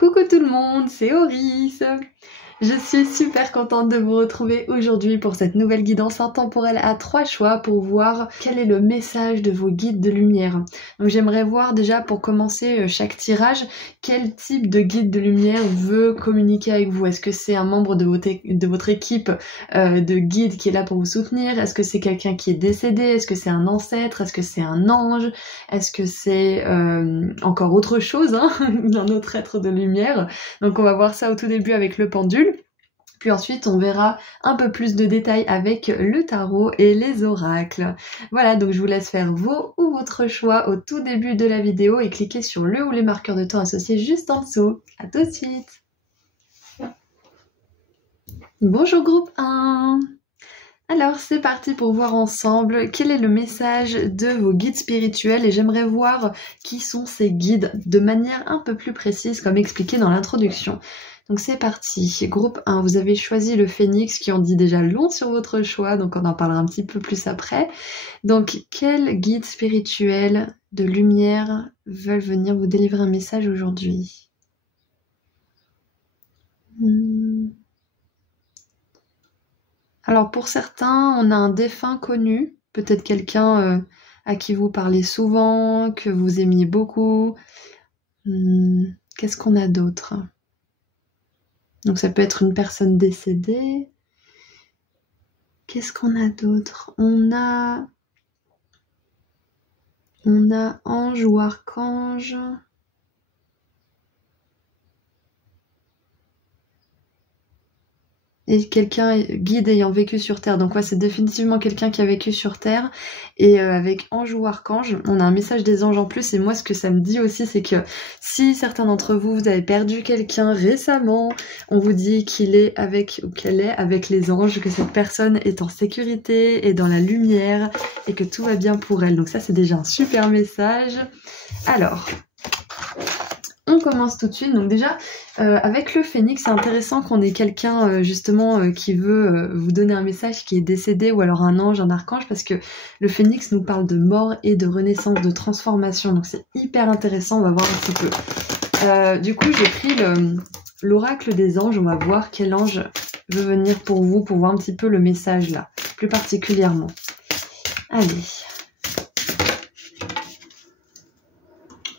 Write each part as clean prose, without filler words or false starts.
Coucou tout le monde, c'est Oris. Je suis super contente de vous retrouver aujourd'hui pour cette nouvelle guidance intemporelle à 3 choix pour voir quel est le message de vos guides de lumière. Donc j'aimerais voir déjà pour commencer chaque tirage, quel type de guide de lumière veut communiquer avec vous. Est-ce que c'est un membre de votre équipe de guide qui est là pour vous soutenir? Est-ce que c'est quelqu'un qui est décédé? Est-ce que c'est un ancêtre? Est-ce que c'est un ange? Est-ce que c'est encore autre chose, hein, un autre être de lumière? Donc on va voir ça au tout début avec le pendule. Puis ensuite, on verra un peu plus de détails avec le tarot et les oracles. Voilà, donc je vous laisse faire vos ou votre choix au tout début de la vidéo et cliquez sur le ou les marqueurs de temps associés juste en dessous. À tout de suite. Bonjour groupe 1. Alors c'est parti pour voir ensemble quel est le message de vos guides spirituels et j'aimerais voir qui sont ces guides de manière un peu plus précise comme expliqué dans l'introduction. Donc c'est parti, groupe 1, vous avez choisi le phénix qui en dit déjà long sur votre choix, donc on en parlera un petit peu plus après. Donc quel guide spirituel de lumière veulent venir vous délivrer un message aujourd'hui? Alors pour certains, on a un défunt connu, peut-être quelqu'un à qui vous parlez souvent, que vous aimiez beaucoup. Qu'est-ce qu'on a d'autre? Donc ça peut être une personne décédée. Qu'est-ce qu'on a d'autre? On a ange ou archange. Et quelqu'un guide ayant vécu sur Terre. Donc ouais, c'est définitivement quelqu'un qui a vécu sur Terre. Et avec ange ou archange, on a un message des anges en plus. Et moi, ce que ça me dit aussi, c'est que si certains d'entre vous, vous avez perdu quelqu'un récemment, on vous dit qu'il est avec, ou qu'elle est avec les anges, que cette personne est en sécurité et dans la lumière et que tout va bien pour elle. Donc ça, c'est déjà un super message. Alors, on commence tout de suite. Donc déjà, avec le phénix, c'est intéressant qu'on ait quelqu'un justement qui veut vous donner un message qui est décédé ou alors un ange, un archange, parce que le phénix nous parle de mort et de renaissance, de transformation. Donc c'est hyper intéressant, on va voir un petit peu. Du coup, j'ai pris l'oracle des anges. On va voir quel ange veut venir pour vous, pour voir un petit peu le message là, plus particulièrement. Allez.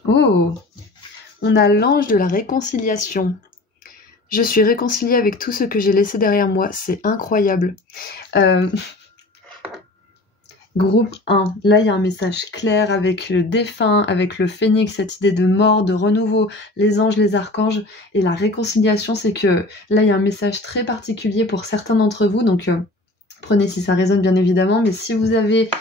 Oh! On a l'ange de la réconciliation. Je suis réconciliée avec tout ce que j'ai laissé derrière moi. C'est incroyable. Groupe 1. Là, il y a un message clair avec le défunt, avec le phénix, cette idée de mort, de renouveau, les anges, les archanges. Et la réconciliation, c'est que là, il y a un message très particulier pour certains d'entre vous. Donc, prenez si ça résonne, bien évidemment. Mais si vous avez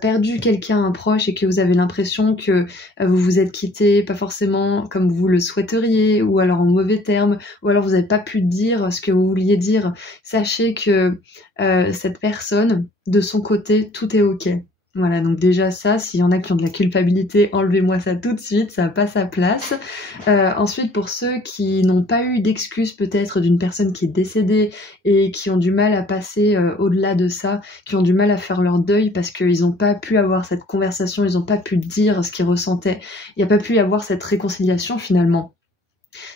perdu quelqu'un, un proche, et que vous avez l'impression que vous vous êtes quitté, pas forcément comme vous le souhaiteriez, ou alors en mauvais termes, ou alors vous n'avez pas pu dire ce que vous vouliez dire, sachez que cette personne, de son côté, tout est ok. Voilà, donc déjà ça, s'il y en a qui ont de la culpabilité, enlevez-moi ça tout de suite, ça n'a pas sa place. Ensuite, pour ceux qui n'ont pas eu d'excuses peut-être d'une personne qui est décédée et qui ont du mal à passer au-delà de ça, qui ont du mal à faire leur deuil parce qu'ils n'ont pas pu avoir cette conversation, ils n'ont pas pu dire ce qu'ils ressentaient, il n'y a pas pu y avoir cette réconciliation finalement.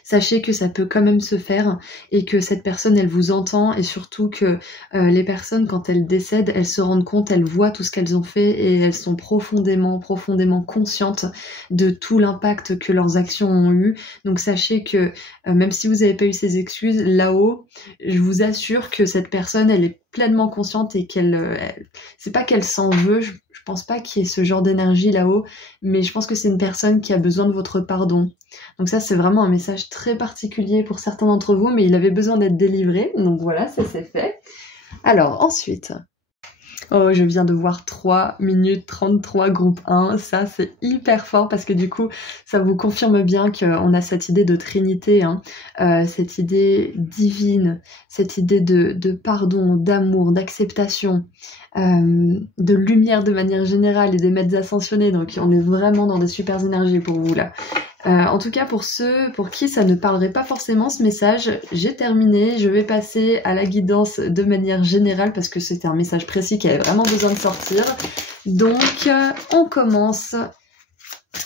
Sachez que ça peut quand même se faire et que cette personne, elle vous entend et surtout que les personnes, quand elles décèdent, elles se rendent compte, elles voient tout ce qu'elles ont fait et elles sont profondément conscientes de tout l'impact que leurs actions ont eu. Donc sachez que même si vous n'avez pas eu ces excuses, là-haut, je vous assure que cette personne, elle est pleinement consciente et c'est pas qu'elle s'en veut, je pense pas qu'il y ait ce genre d'énergie là-haut, mais je pense que c'est une personne qui a besoin de votre pardon. Donc ça, c'est vraiment un message très particulier pour certains d'entre vous, mais il avait besoin d'être délivré, donc voilà, ça c'est fait. Alors, ensuite... Oh, je viens de voir 3 minutes 33 groupe 1, ça c'est hyper fort parce que du coup ça vous confirme bien qu'on a cette idée de trinité, hein, cette idée divine, cette idée de pardon, d'amour, d'acceptation, de lumière de manière générale et des maîtres ascensionnés, donc on est vraiment dans des super énergies pour vous là. En tout cas pour ceux pour qui ça ne parlerait pas forcément ce message, j'ai terminé, je vais passer à la guidance de manière générale parce que c'était un message précis qui avait vraiment besoin de sortir. Donc on commence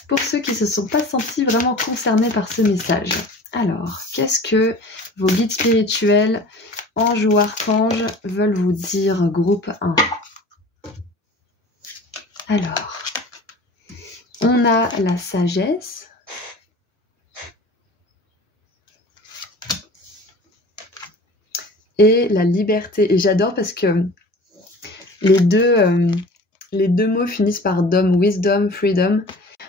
pour ceux qui se sont pas sentis vraiment concernés par ce message. Alors, qu'est-ce que vos guides spirituels, anges ou archanges, veulent vous dire, groupe 1? Alors, on a la sagesse. Et la liberté. Et j'adore parce que les deux mots finissent par dom, wisdom, freedom.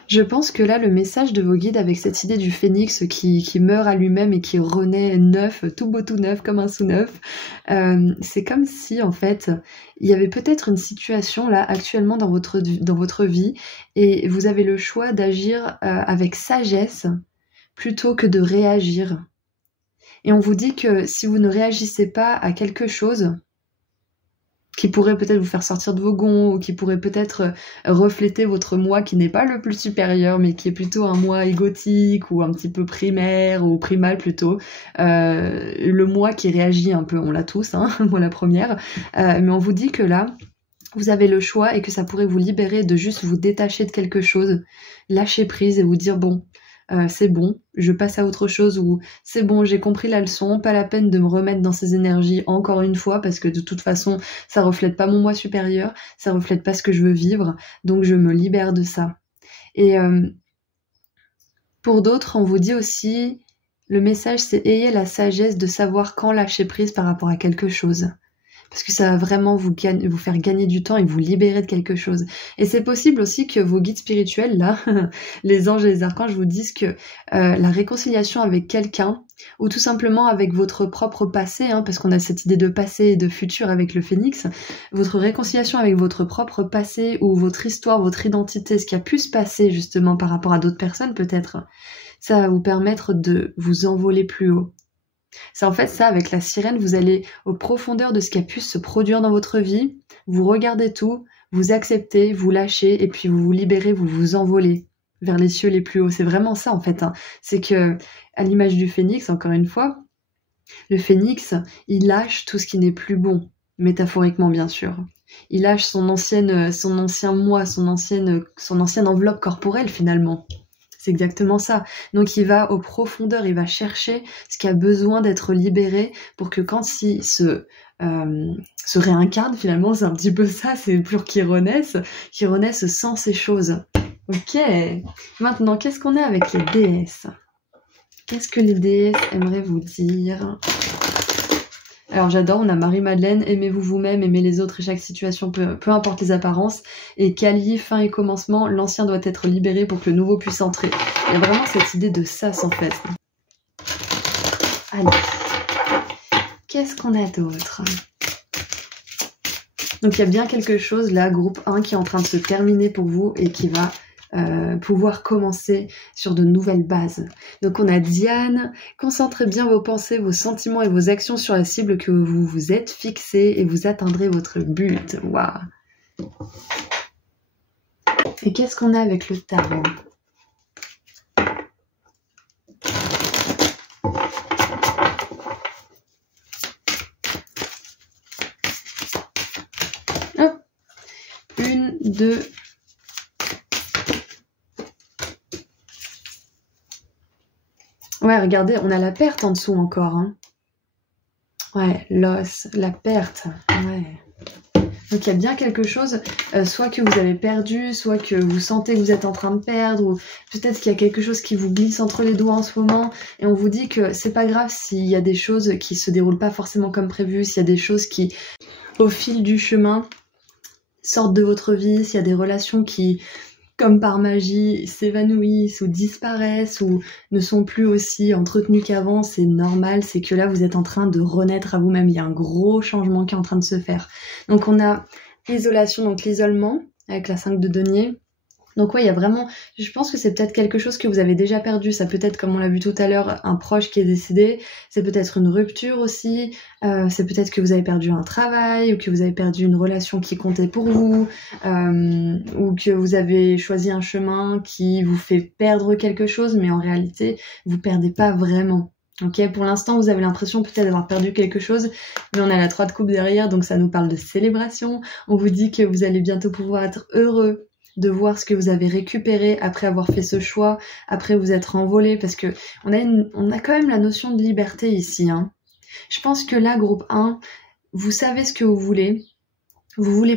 Je pense que là, le message de vos guides avec cette idée du phénix qui meurt à lui-même et qui renaît neuf, tout beau tout neuf, comme un sous-neuf, c'est comme si, en fait, il y avait peut-être une situation là, actuellement dans votre vie, et vous avez le choix d'agir avec sagesse plutôt que de réagir. Et on vous dit que si vous ne réagissez pas à quelque chose qui pourrait peut-être vous faire sortir de vos gonds, ou qui pourrait peut-être refléter votre moi qui n'est pas le plus supérieur, mais qui est plutôt un moi égotique, ou un petit peu primaire, ou primal plutôt, le moi qui réagit un peu, on l'a tous, hein, moi la première, mais on vous dit que là, vous avez le choix et que ça pourrait vous libérer de juste vous détacher de quelque chose, lâcher prise et vous dire bon, c'est bon, je passe à autre chose, ou c'est bon, j'ai compris la leçon, pas la peine de me remettre dans ces énergies encore une fois, parce que de toute façon, ça reflète pas mon moi supérieur, ça reflète pas ce que je veux vivre, donc je me libère de ça. Et pour d'autres, on vous dit aussi, le message c'est ayez la sagesse de savoir quand lâcher prise par rapport à quelque chose. Parce que ça va vraiment vous faire gagner du temps et vous libérer de quelque chose. Et c'est possible aussi que vos guides spirituels, là, les anges et les archanges, vous disent que la réconciliation avec quelqu'un, ou tout simplement avec votre propre passé, hein, parce qu'on a cette idée de passé et de futur avec le phénix, votre réconciliation avec votre propre passé, ou votre histoire, votre identité, ce qui a pu se passer justement par rapport à d'autres personnes peut-être, ça va vous permettre de vous envoler plus haut. C'est en fait ça, avec la sirène, vous allez aux profondeurs de ce qui a pu se produire dans votre vie, vous regardez tout, vous acceptez, vous lâchez, et puis vous vous libérez, vous vous envolez vers les cieux les plus hauts. C'est vraiment ça en fait, hein. C'est que, à l'image du phénix, encore une fois, le phénix, il lâche tout ce qui n'est plus bon, métaphoriquement bien sûr. Il lâche son ancien moi, son ancienne enveloppe corporelle finalement. C'est exactement ça. Donc il va aux profondeurs, il va chercher ce qui a besoin d'être libéré pour que quand il se réincarne, finalement, c'est un petit peu ça, c'est pour qu'il renaisse sans ces choses. Ok. Maintenant, qu'est-ce qu'on a avec les déesses? Qu'est-ce que les déesses aimeraient vous dire? Alors j'adore, on a Marie-Madeleine, aimez-vous vous-même, aimez les autres et chaque situation, peu importe les apparences. Et Kali, fin et commencement, l'ancien doit être libéré pour que le nouveau puisse entrer. Il y a vraiment cette idée de sas en fait. Allez, qu'est-ce qu'on a d'autre? Donc il y a bien quelque chose là, groupe 1, qui est en train de se terminer pour vous et qui va pouvoir commencer sur de nouvelles bases. Donc on a Diane, concentrez bien vos pensées, vos sentiments et vos actions sur la cible que vous vous êtes fixée et vous atteindrez votre but. Waouh! Et qu'est-ce qu'on a avec le tarot? Hop! 1, 2... Ouais, regardez, on a la perte en dessous encore. Hein. Ouais, l'os, la perte. Ouais. Donc il y a bien quelque chose, soit que vous avez perdu, soit que vous sentez que vous êtes en train de perdre, ou peut-être qu'il y a quelque chose qui vous glisse entre les doigts en ce moment, et on vous dit que c'est pas grave s'il y a des choses qui se déroulent pas forcément comme prévu, s'il y a des choses qui, au fil du chemin, sortent de votre vie, s'il y a des relations qui, comme par magie, s'évanouissent ou disparaissent ou ne sont plus aussi entretenues qu'avant, c'est normal, c'est que là vous êtes en train de renaître à vous-même, il y a un gros changement qui est en train de se faire. Donc on a l'isolation, donc l'isolement avec la 5 de denier. Donc ouais, il y a vraiment, je pense que c'est peut-être quelque chose que vous avez déjà perdu, ça peut être, comme on l'a vu tout à l'heure, un proche qui est décédé, c'est peut-être une rupture aussi, c'est peut-être que vous avez perdu un travail, ou que vous avez perdu une relation qui comptait pour vous, ou que vous avez choisi un chemin qui vous fait perdre quelque chose, mais en réalité, vous perdez pas vraiment. Ok, pour l'instant, vous avez l'impression peut-être d'avoir perdu quelque chose, mais on a la 3 de coupe derrière, donc ça nous parle de célébration, on vous dit que vous allez bientôt pouvoir être heureux, de voir ce que vous avez récupéré après avoir fait ce choix, après vous être envolé, parce que on a quand même la notion de liberté ici, hein. Je pense que là, groupe 1, vous savez ce que vous voulez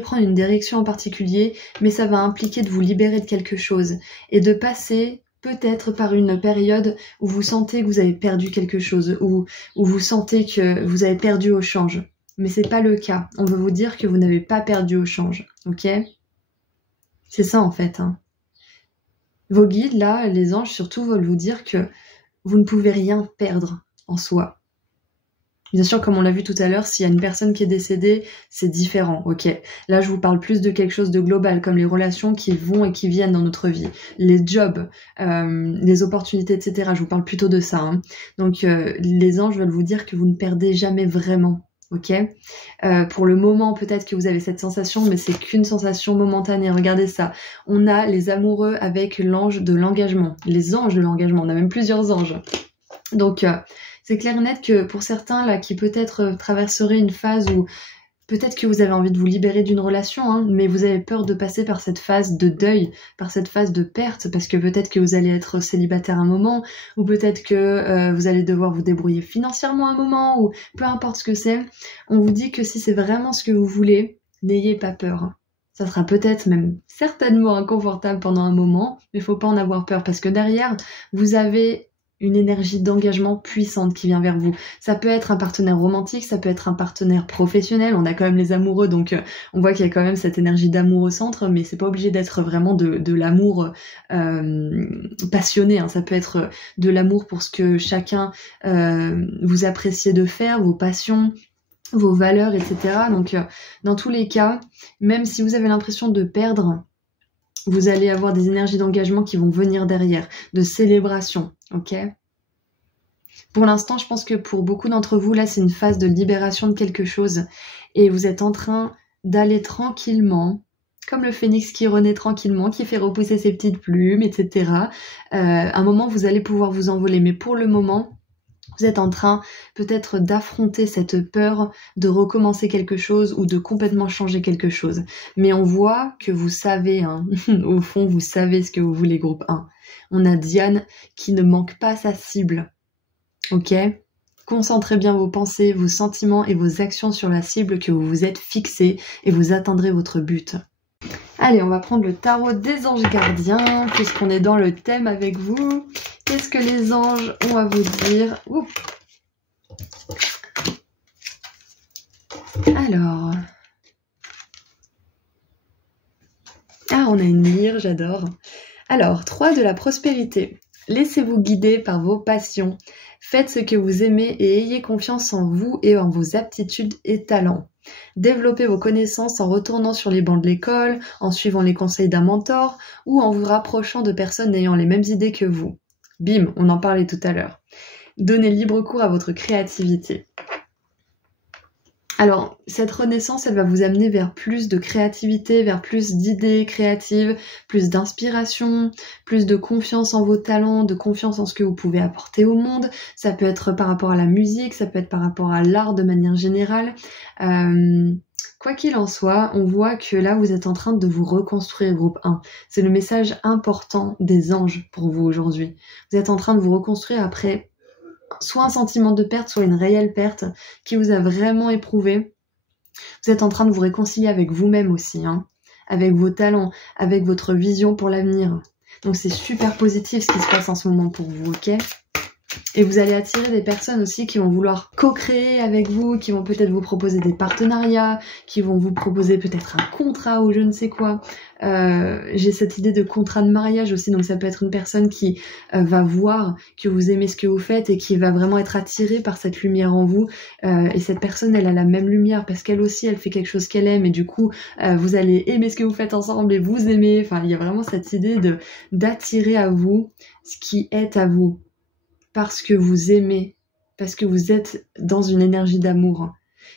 prendre une direction en particulier, mais ça va impliquer de vous libérer de quelque chose et de passer peut-être par une période où vous sentez que vous avez perdu quelque chose, où vous sentez que vous avez perdu au change. Mais c'est pas le cas. On veut vous dire que vous n'avez pas perdu au change, ok? C'est ça en fait, hein. Vos guides, là, les anges surtout, veulent vous dire que vous ne pouvez rien perdre en soi. Bien sûr, comme on l'a vu tout à l'heure, s'il y a une personne qui est décédée, c'est différent, ok. Là, je vous parle plus de quelque chose de global, comme les relations qui vont et qui viennent dans notre vie, les jobs, les opportunités, etc. Je vous parle plutôt de ça, hein. Donc, les anges veulent vous dire que vous ne perdez jamais vraiment, ok. Pour le moment, peut-être que vous avez cette sensation, mais c'est qu'une sensation momentanée. Regardez ça. On a les amoureux avec l'ange de l'engagement, les anges de l'engagement. On a même plusieurs anges. Donc, c'est clair et net que pour certains, là, qui peut-être traverseraient une phase où peut-être que vous avez envie de vous libérer d'une relation, hein, mais vous avez peur de passer par cette phase de deuil, par cette phase de perte, parce que peut-être que vous allez être célibataire un moment, ou peut-être que vous allez devoir vous débrouiller financièrement un moment, ou peu importe ce que c'est. On vous dit que si c'est vraiment ce que vous voulez, n'ayez pas peur. Ça sera peut-être même certainement inconfortable pendant un moment, mais faut pas en avoir peur, parce que derrière, vous avez une énergie d'engagement puissante qui vient vers vous. Ça peut être un partenaire romantique, ça peut être un partenaire professionnel, on a quand même les amoureux, donc on voit qu'il y a quand même cette énergie d'amour au centre, mais c'est pas obligé d'être vraiment de l'amour passionné, hein. Ça peut être de l'amour pour ce que chacun vous appréciez de faire, vos passions, vos valeurs, etc. Donc dans tous les cas, même si vous avez l'impression de perdre, vous allez avoir des énergies d'engagement qui vont venir derrière, de célébration, ok? Pour l'instant, je pense que pour beaucoup d'entre vous, là, c'est une phase de libération de quelque chose et vous êtes en train d'aller tranquillement, comme le phénix qui renaît tranquillement, qui fait repousser ses petites plumes, etc. À un moment, vous allez pouvoir vous envoler, mais pour le moment, vous êtes en train peut-être d'affronter cette peur de recommencer quelque chose ou de complètement changer quelque chose. Mais on voit que vous savez, hein, au fond, vous savez ce que vous voulez, groupe 1. On a Diane qui ne manque pas sa cible. Ok ? Concentrez bien vos pensées, vos sentiments et vos actions sur la cible que vous vous êtes fixée et vous atteindrez votre but. Allez, on va prendre le tarot des anges gardiens, puisqu'on est dans le thème avec vous. Qu'est-ce que les anges ont à vous dire? Ouh. Alors... Ah, on a une lyre, j'adore. Alors, 3 de la prospérité. Laissez-vous guider par vos passions. Faites ce que vous aimez et ayez confiance en vous et en vos aptitudes et talents. Développez vos connaissances en retournant sur les bancs de l'école, en suivant les conseils d'un mentor ou en vous rapprochant de personnes ayant les mêmes idées que vous. Bim, on en parlait tout à l'heure. Donnez libre cours à votre créativité. Alors, cette renaissance, elle va vous amener vers plus de créativité, vers plus d'idées créatives, plus d'inspiration, plus de confiance en vos talents, de confiance en ce que vous pouvez apporter au monde. Ça peut être par rapport à la musique, ça peut être par rapport à l'art de manière générale. Quoi qu'il en soit, on voit que là, vous êtes en train de vous reconstruire, groupe 1. C'est le message important des anges pour vous aujourd'hui. Vous êtes en train de vous reconstruire après soit un sentiment de perte, soit une réelle perte qui vous a vraiment éprouvé. Vous êtes en train de vous réconcilier avec vous-même aussi, hein, avec vos talents, avec votre vision pour l'avenir. Donc c'est super positif ce qui se passe en ce moment pour vous, ok ? Et vous allez attirer des personnes aussi qui vont vouloir co-créer avec vous, qui vont peut-être vous proposer des partenariats, qui vont vous proposer peut-être un contrat ou je ne sais quoi. J'ai cette idée de contrat de mariage aussi, donc ça peut être une personne qui va voir que vous aimez ce que vous faites et qui va vraiment être attirée par cette lumière en vous. Et cette personne, elle a la même lumière parce qu'elle aussi, elle fait quelque chose qu'elle aime et du coup, vous allez aimer ce que vous faites ensemble et vous aimer. Enfin, il y a vraiment cette idée d'attirer à vous ce qui est à vous. Parce que vous aimez, parce que vous êtes dans une énergie d'amour.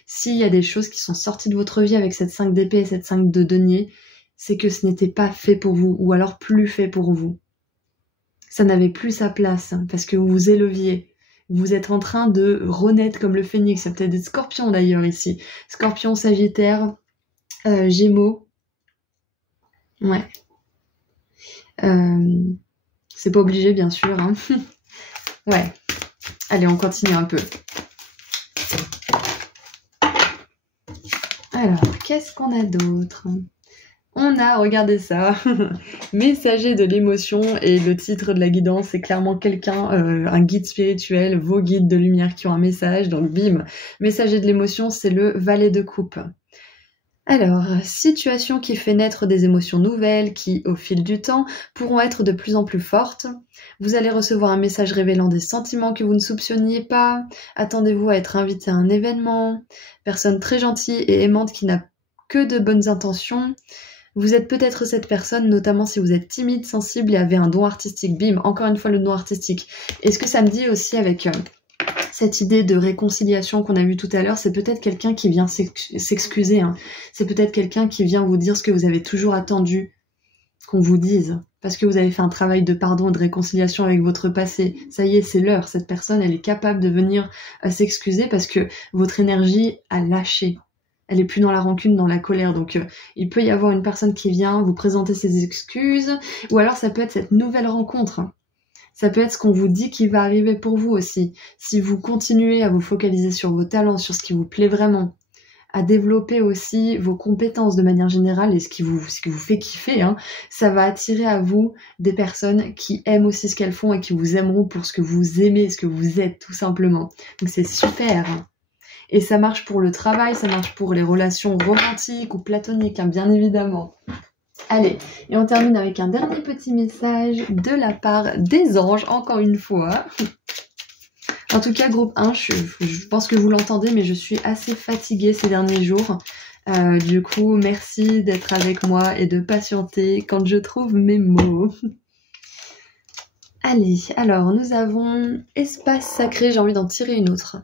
S'il y a des choses qui sont sorties de votre vie avec cette 5 d'épée et cette 5 de denier, c'est que ce n'était pas fait pour vous, ou alors plus fait pour vous. Ça n'avait plus sa place, parce que vous vous éleviez. Vous êtes en train de renaître comme le phénix. Ça peut être des scorpions d'ailleurs ici. Scorpion, Sagittaire, Gémeaux. Ouais. C'est pas obligé, bien sûr. Hein. Ouais. Allez, on continue un peu. Alors, qu'est-ce qu'on a d'autre? On a, regardez ça, messager de l'émotion, et le titre de la guidance, c'est clairement quelqu'un, un guide spirituel, vos guides de lumière qui ont un message, donc bim, messager de l'émotion, c'est le valet de coupe. Alors, situation qui fait naître des émotions nouvelles qui, au fil du temps, pourront être de plus en plus fortes. Vous allez recevoir un message révélant des sentiments que vous ne soupçonniez pas. Attendez-vous à être invité à un événement. Personne très gentille et aimante qui n'a que de bonnes intentions. Vous êtes peut-être cette personne, notamment si vous êtes timide, sensible et avez un don artistique. Bim, encore une fois le don artistique. Et ce que ça me dit aussi avec cette idée de réconciliation qu'on a vue tout à l'heure, c'est peut-être quelqu'un qui vient s'excuser. Hein. C'est peut-être quelqu'un qui vient vous dire ce que vous avez toujours attendu qu'on vous dise. Parce que vous avez fait un travail de pardon et de réconciliation avec votre passé. Ça y est, c'est l'heure. Cette personne, elle est capable de venir s'excuser parce que votre énergie a lâché. Elle est plus dans la rancune, dans la colère. Donc, il peut y avoir une personne qui vient vous présenter ses excuses. Ou alors, ça peut être cette nouvelle rencontre. Ça peut être ce qu'on vous dit qui va arriver pour vous aussi. Si vous continuez à vous focaliser sur vos talents, sur ce qui vous plaît vraiment, à développer aussi vos compétences de manière générale et ce qui vous fait kiffer, hein, ça va attirer à vous des personnes qui aiment aussi ce qu'elles font et qui vous aimeront pour ce que vous aimez, ce que vous êtes tout simplement. Donc c'est super. Et ça marche pour le travail, ça marche pour les relations romantiques ou platoniques, hein, bien évidemment. Allez, et on termine avec un dernier petit message de la part des anges, encore une fois. En tout cas, groupe 1, je pense que vous l'entendez, mais je suis assez fatiguée ces derniers jours. Du coup, merci d'être avec moi et de patienter quand je trouve mes mots. Allez, alors nous avons espace sacré, j'ai envie d'en tirer une autre.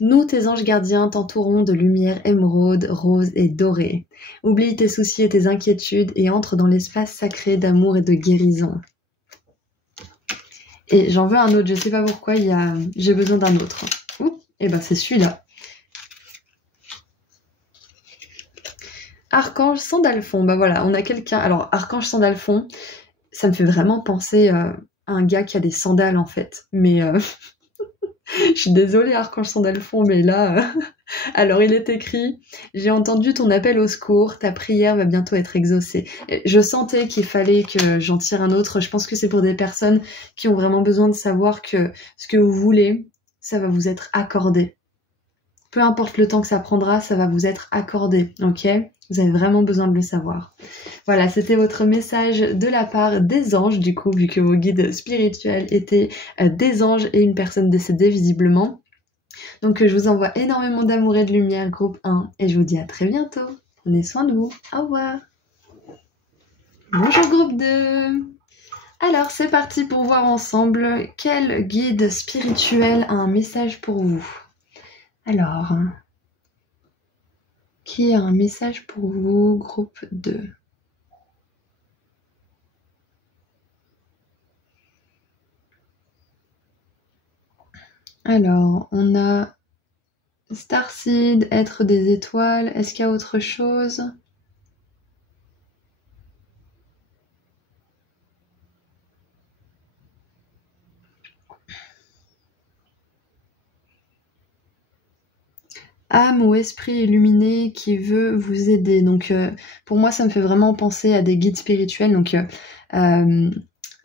Nous, tes anges gardiens, t'entourons de lumière émeraude, rose et dorée. Oublie tes soucis et tes inquiétudes et entre dans l'espace sacré d'amour et de guérison. Et j'en veux un autre, je sais pas pourquoi, j'ai besoin d'un autre. Ouh, et ben c'est celui-là. Archange Sandalphon, bah voilà, on a quelqu'un... Alors, Archange Sandalphon, ça me fait vraiment penser à un gars qui a des sandales en fait. Mais... Je suis désolée Archange Sandalphon, mais là... Alors il est écrit « J'ai entendu ton appel au secours, ta prière va bientôt être exaucée. » Je sentais qu'il fallait que j'en tire un autre. Je pense que c'est pour des personnes qui ont vraiment besoin de savoir que ce que vous voulez, ça va vous être accordé. Peu importe le temps que ça prendra, ça va vous être accordé, ok? Vous avez vraiment besoin de le savoir. Voilà, c'était votre message de la part des anges, du coup, vu que vos guides spirituels étaient des anges et une personne décédée, visiblement. Donc, je vous envoie énormément d'amour et de lumière, groupe 1, et je vous dis à très bientôt. Prenez soin de vous. Au revoir. Bonjour, groupe 2. Alors, c'est parti pour voir ensemble quel guide spirituel a un message pour vous. Alors... Qui a un message pour vous, groupe 2? Alors, on a Starseed, être des étoiles. Est-ce qu'il y a autre chose? Âme ou esprit illuminé qui veut vous aider. Donc pour moi ça me fait vraiment penser à des guides spirituels. Donc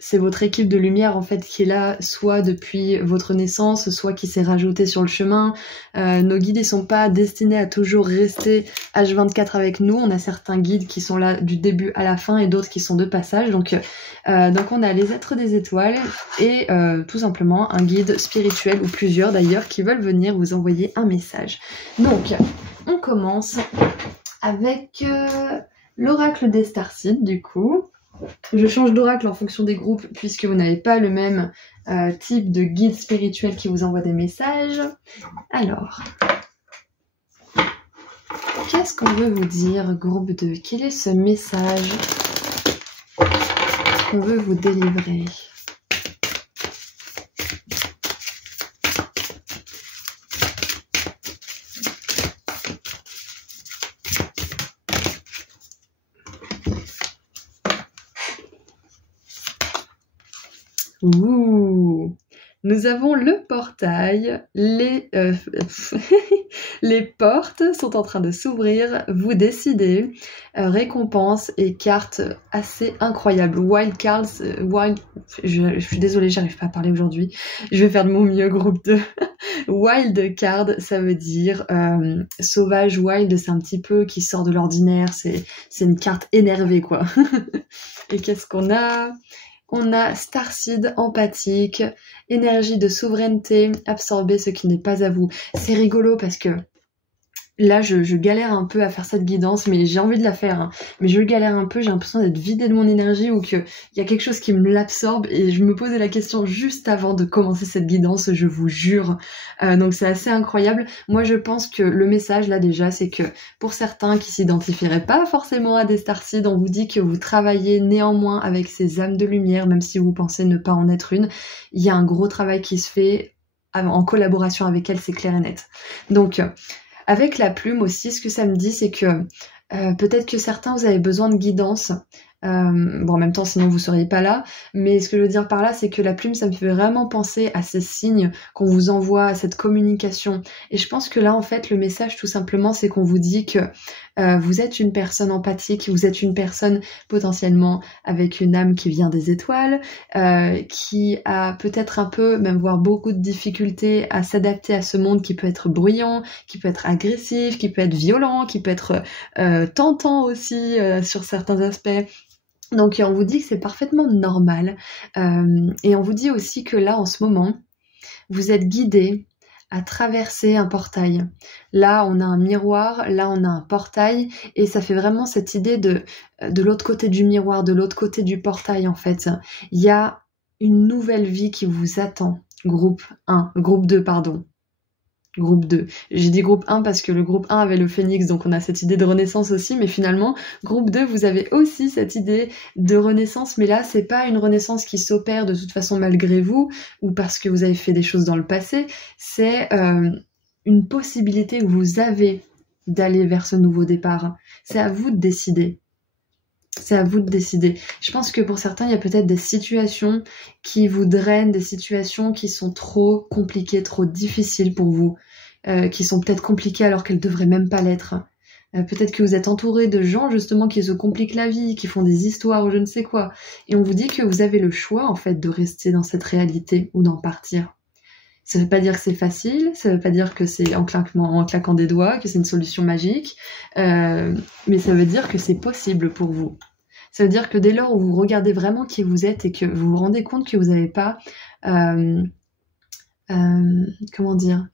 c'est votre équipe de lumière en fait qui est là, soit depuis votre naissance, soit qui s'est rajoutée sur le chemin. Nos guides ils sont pas destinés à toujours rester H24 avec nous. On a certains guides qui sont là du début à la fin et d'autres qui sont de passage. Donc on a les êtres des étoiles et tout simplement un guide spirituel ou plusieurs d'ailleurs qui veulent venir vous envoyer un message. Donc on commence avec l'oracle des Starseed du coup. Je change d'oracle en fonction des groupes puisque vous n'avez pas le même type de guide spirituel qui vous envoie des messages. Alors, qu'est-ce qu'on veut vous dire, groupe 2? Quel est ce message qu'on veut vous délivrer? Ouh! Nous avons le portail, les portes sont en train de s'ouvrir, vous décidez, récompense et cartes assez incroyables. Wild cards, je suis désolée, j'arrive pas à parler aujourd'hui. Je vais faire de mon mieux, groupe 2. Wild card, ça veut dire sauvage, wild, c'est un petit peu qui sort de l'ordinaire, c'est une carte énervée, quoi. Et qu'est-ce qu'on a? On a Starseed, empathique, énergie de souveraineté, absorber ce qui n'est pas à vous. C'est rigolo parce que là, je galère un peu à faire cette guidance, mais j'ai envie de la faire. Hein. Mais je galère un peu, j'ai l'impression d'être vidée de mon énergie ou qu'il y a quelque chose qui me l'absorbe. Et je me posais la question juste avant de commencer cette guidance, je vous jure. Donc c'est assez incroyable. Moi, je pense que le message, là déjà, c'est que pour certains qui s'identifieraient pas forcément à des Starseed, on vous dit que vous travaillez néanmoins avec ces âmes de lumière, même si vous pensez ne pas en être une. Il y a un gros travail qui se fait en collaboration avec elles, c'est clair et net. Donc... avec la plume aussi, ce que ça me dit, c'est que peut-être que certains, vous avez besoin de guidance. Bon, en même temps, sinon vous seriez pas là. Mais ce que je veux dire par là, c'est que la plume, ça me fait vraiment penser à ces signes qu'on vous envoie, à cette communication. Et je pense que là, en fait, le message, tout simplement, c'est qu'on vous dit que vous êtes une personne empathique, vous êtes une personne potentiellement avec une âme qui vient des étoiles, qui a peut-être un peu, même voire beaucoup de difficultés à s'adapter à ce monde qui peut être bruyant, qui peut être agressif, qui peut être violent, qui peut être tentant aussi sur certains aspects. Donc on vous dit que c'est parfaitement normal et on vous dit aussi que là en ce moment vous êtes guidé à traverser un portail. Là on a un miroir, là on a un portail et ça fait vraiment cette idée de l'autre côté du miroir, de l'autre côté du portail en fait. Il y a une nouvelle vie qui vous attend. Groupe 2 pardon. Groupe 2. J'ai dit groupe 1 parce que le groupe 1 avait le phénix, donc on a cette idée de renaissance aussi, mais finalement, groupe 2, vous avez aussi cette idée de renaissance, mais là, c'est pas une renaissance qui s'opère de toute façon malgré vous, ou parce que vous avez fait des choses dans le passé, c'est une possibilité que vous avez d'aller vers ce nouveau départ. C'est à vous de décider. C'est à vous de décider. Je pense que pour certains, il y a peut-être des situations qui vous drainent, des situations qui sont trop compliquées, trop difficiles pour vous, qui sont peut-être compliquées alors qu'elles devraient même pas l'être. Peut-être que vous êtes entouré de gens justement qui se compliquent la vie, qui font des histoires ou je ne sais quoi. Et on vous dit que vous avez le choix en fait de rester dans cette réalité ou d'en partir. Ça veut pas dire que c'est facile, ça veut pas dire que c'est en claquant des doigts, que c'est une solution magique, mais ça veut dire que c'est possible pour vous. Ça veut dire que dès lors où vous regardez vraiment qui vous êtes et que vous vous rendez compte que vous n'avez pas, comment dire,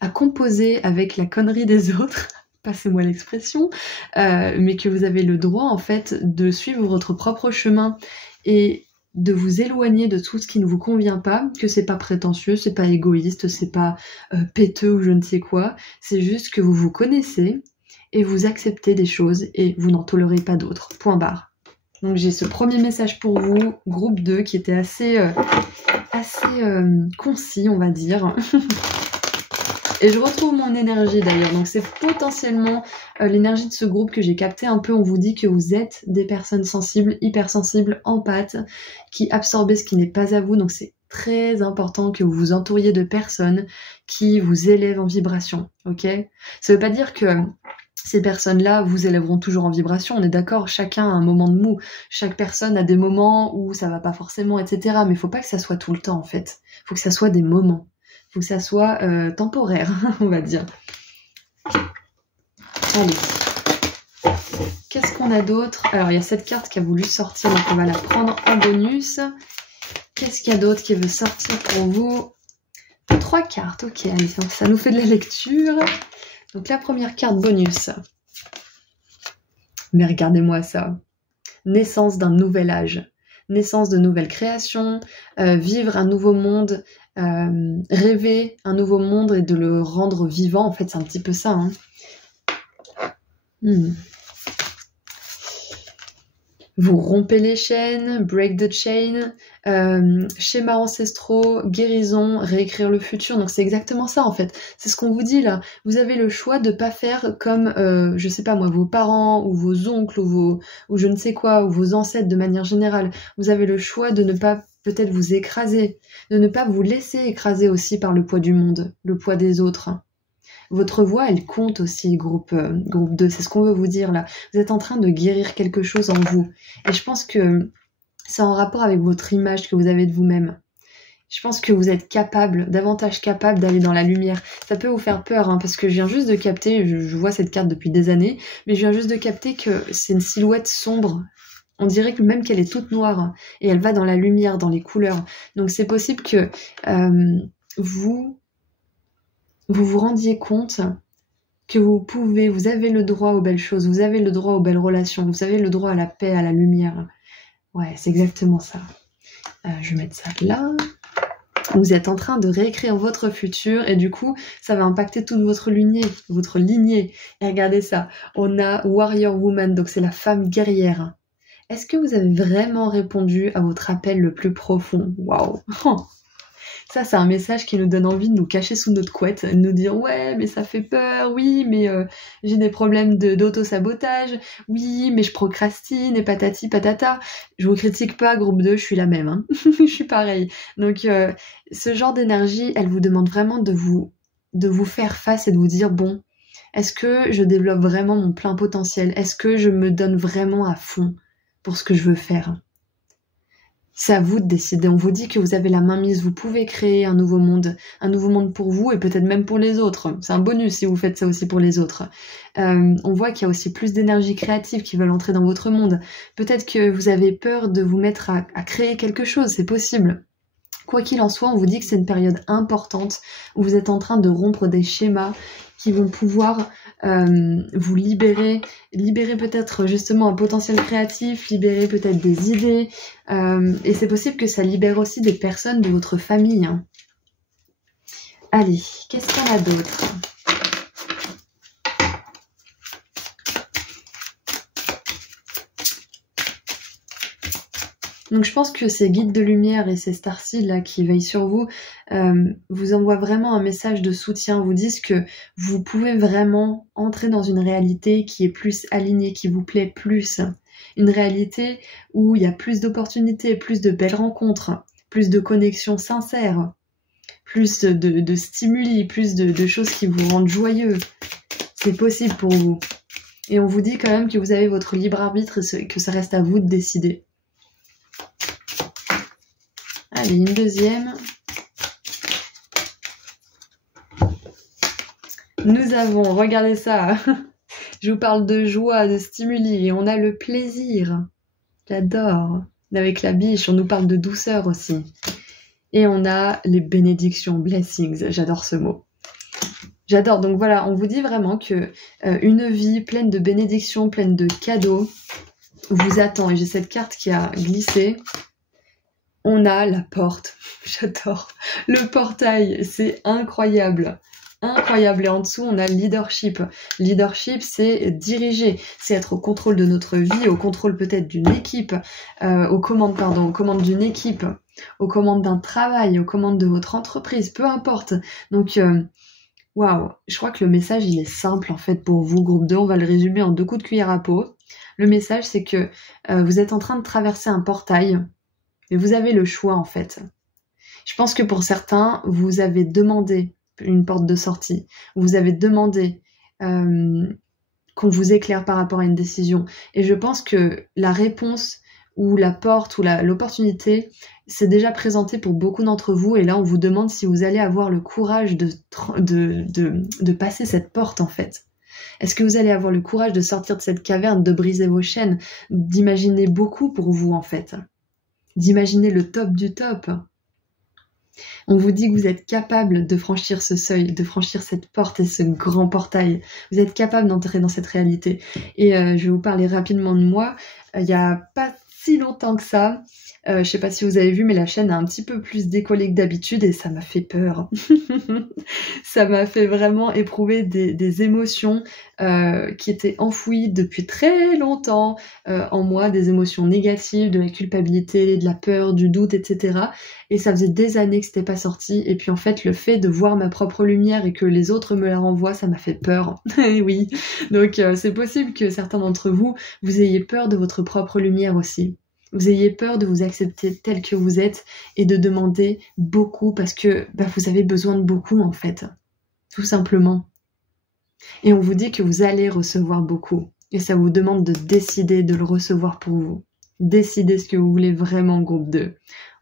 à composer avec la connerie des autres, passez-moi l'expression, mais que vous avez le droit en fait de suivre votre propre chemin et de vous éloigner de tout ce qui ne vous convient pas, que c'est pas prétentieux, c'est pas égoïste, c'est pas péteux ou je ne sais quoi, c'est juste que vous vous connaissez et vous acceptez des choses et vous n'en tolérez pas d'autres. Point barre. Donc j'ai ce premier message pour vous, groupe 2, qui était assez concis, on va dire. Et je retrouve mon énergie d'ailleurs, donc c'est potentiellement l'énergie de ce groupe que j'ai capté un peu. On vous dit que vous êtes des personnes sensibles, hypersensibles, empathes, qui absorbent ce qui n'est pas à vous, donc c'est très important que vous vous entouriez de personnes qui vous élèvent en vibration, ok? Ça veut pas dire que ces personnes-là vous élèveront toujours en vibration, on est d'accord, chacun a un moment de mou, chaque personne a des moments où ça va pas forcément, etc. Mais faut pas que ça soit tout le temps en fait, faut que ça soit des moments. Faut que ça soit temporaire, on va dire. Allez. Qu'est-ce qu'on a d'autre? Alors, il y a cette carte qui a voulu sortir, donc on va la prendre en bonus. Qu'est-ce qu'il y a d'autre qui veut sortir pour vous? 3 cartes, ok, allez, ça nous fait de la lecture. Donc, la première carte bonus. Mais regardez-moi ça. Naissance d'un nouvel âge. Naissance de nouvelles créations, vivre un nouveau monde, rêver un nouveau monde et de le rendre vivant, en fait c'est un petit peu ça. Hein. Vous rompez les chaînes, break the chain, schémas ancestraux, guérison, réécrire le futur, donc c'est exactement ça en fait. C'est ce qu'on vous dit là. Vous avez le choix de pas faire comme, je sais pas moi, vos parents ou vos oncles ou je ne sais quoi, ou vos ancêtres de manière générale. Vous avez le choix de ne pas peut-être vous écraser, de ne pas vous laisser écraser aussi par le poids du monde, le poids des autres. Votre voix, elle compte aussi, groupe 2, c'est ce qu'on veut vous dire là. Vous êtes en train de guérir quelque chose en vous. Et je pense que c'est en rapport avec votre image que vous avez de vous-même. Je pense que vous êtes davantage capable d'aller dans la lumière. Ça peut vous faire peur, hein, parce que je viens juste de capter, je vois cette carte depuis des années, mais je viens juste de capter que c'est une silhouette sombre. On dirait que même qu'elle est toute noire, hein, et elle va dans la lumière, dans les couleurs. Donc c'est possible que vous vous rendiez compte que vous avez le droit aux belles choses, vous avez le droit aux belles relations, vous avez le droit à la paix, à la lumière. Ouais, c'est exactement ça. Je vais mettre ça là. Vous êtes en train de réécrire votre futur et du coup, ça va impacter toute votre lignée. Et regardez ça, on a Warrior Woman, donc c'est la femme guerrière. Est-ce que vous avez vraiment répondu à votre appel le plus profond? Waouh! Ça, c'est un message qui nous donne envie de nous cacher sous notre couette, de nous dire « Ouais, mais ça fait peur, oui, mais j'ai des problèmes d'auto-sabotage, oui, mais je procrastine, et patati patata. » Je vous critique pas, groupe 2, je suis la même, hein. Je suis pareil. Donc, ce genre d'énergie, elle vous demande vraiment de vous faire face et de vous dire « Bon, est-ce que je développe vraiment mon plein potentiel? Est-ce que je me donne vraiment à fond pour ce que je veux faire ?» C'est à vous de décider. On vous dit que vous avez la main mise. Vous pouvez créer un nouveau monde pour vous et peut-être même pour les autres. C'est un bonus si vous faites ça aussi pour les autres. On voit qu'il y a aussi plus d'énergie créative qui veulent entrer dans votre monde. Peut-être que vous avez peur de vous mettre à créer quelque chose. C'est possible. Quoi qu'il en soit, on vous dit que c'est une période importante où vous êtes en train de rompre des schémas qui vont pouvoir vous libérer peut-être justement un potentiel créatif, libérer peut-être des idées, et c'est possible que ça libère aussi des personnes de votre famille. Hein. Allez, qu'est-ce qu'on a d'autre ? Donc je pense que ces guides de lumière et ces starseeds là qui veillent sur vous vous envoient vraiment un message de soutien, vous disent que vous pouvez vraiment entrer dans une réalité qui est plus alignée, qui vous plaît plus. Une réalité où il y a plus d'opportunités, plus de belles rencontres, plus de connexions sincères, plus de stimuli, plus de choses qui vous rendent joyeux. C'est possible pour vous. Et on vous dit quand même que vous avez votre libre arbitre et que ça reste à vous de décider. Allez, une deuxième. Nous avons, regardez ça, je vous parle de joie, de stimuli, et on a le plaisir. J'adore. Avec la biche, on nous parle de douceur aussi. Et on a les bénédictions, blessings, j'adore ce mot. J'adore, donc voilà, on vous dit vraiment que une vie pleine de bénédictions, pleine de cadeaux vous attend. Et j'ai cette carte qui a glissé. On a la porte, j'adore. Le portail, c'est incroyable. Incroyable. Et en dessous, on a leadership. Leadership, c'est diriger, c'est être au contrôle de notre vie, au contrôle peut-être d'une équipe, aux commandes d'une équipe, aux commandes d'un travail, aux commandes de votre entreprise, peu importe. Donc, waouh, je crois que le message, il est simple en fait pour vous, groupe 2. On va le résumer en 2 coups de cuillère à peau. Le message, c'est que vous êtes en train de traverser un portail. Mais vous avez le choix en fait. Je pense que pour certains, vous avez demandé une porte de sortie. Vous avez demandé qu'on vous éclaire par rapport à une décision. Et je pense que la réponse ou la porte ou l'opportunité s'est déjà présentée pour beaucoup d'entre vous. Et là, on vous demande si vous allez avoir le courage de passer cette porte en fait. Est-ce que vous allez avoir le courage de sortir de cette caverne, de briser vos chaînes, d'imaginer beaucoup pour vous en fait, d'imaginer le top du top. On vous dit que vous êtes capable de franchir ce seuil, de franchir cette porte et ce grand portail. Vous êtes capable d'entrer dans cette réalité. Et je vais vous parler rapidement de moi. Il n'y a pas si longtemps que ça, je sais pas si vous avez vu, mais la chaîne a un petit peu plus décollé que d'habitude et ça m'a fait peur. Ça m'a fait vraiment éprouver des émotions qui étaient enfouies depuis très longtemps en moi, des émotions négatives, de la culpabilité, de la peur, du doute, etc. Et ça faisait des années que c'était pas sorti. Et puis en fait, le fait de voir ma propre lumière et que les autres me la renvoient, ça m'a fait peur. Oui. Donc c'est possible que certains d'entre vous, vous ayez peur de votre propre lumière aussi. Vous ayez peur de vous accepter tel que vous êtes et de demander beaucoup parce que vous avez besoin de beaucoup en fait, tout simplement. Et on vous dit que vous allez recevoir beaucoup et ça vous demande de décider de le recevoir pour vous. Décidez ce que vous voulez vraiment, groupe 2.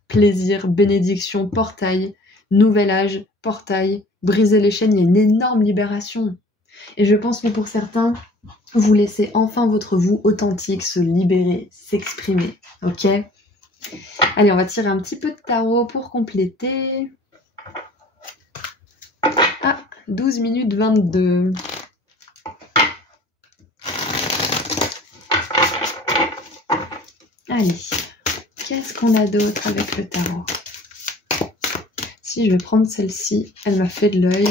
Plaisir, bénédiction, portail, nouvel âge, portail, briser les chaînes, il y a une énorme libération. Et je pense que pour certains, vous laissez enfin votre vous authentique se libérer, s'exprimer, ok? Allez, on va tirer un petit peu de tarot pour compléter. Ah, 12 minutes 22. Allez, qu'est-ce qu'on a d'autre avec le tarot? Si, je vais prendre celle-ci, elle m'a fait de l'œil.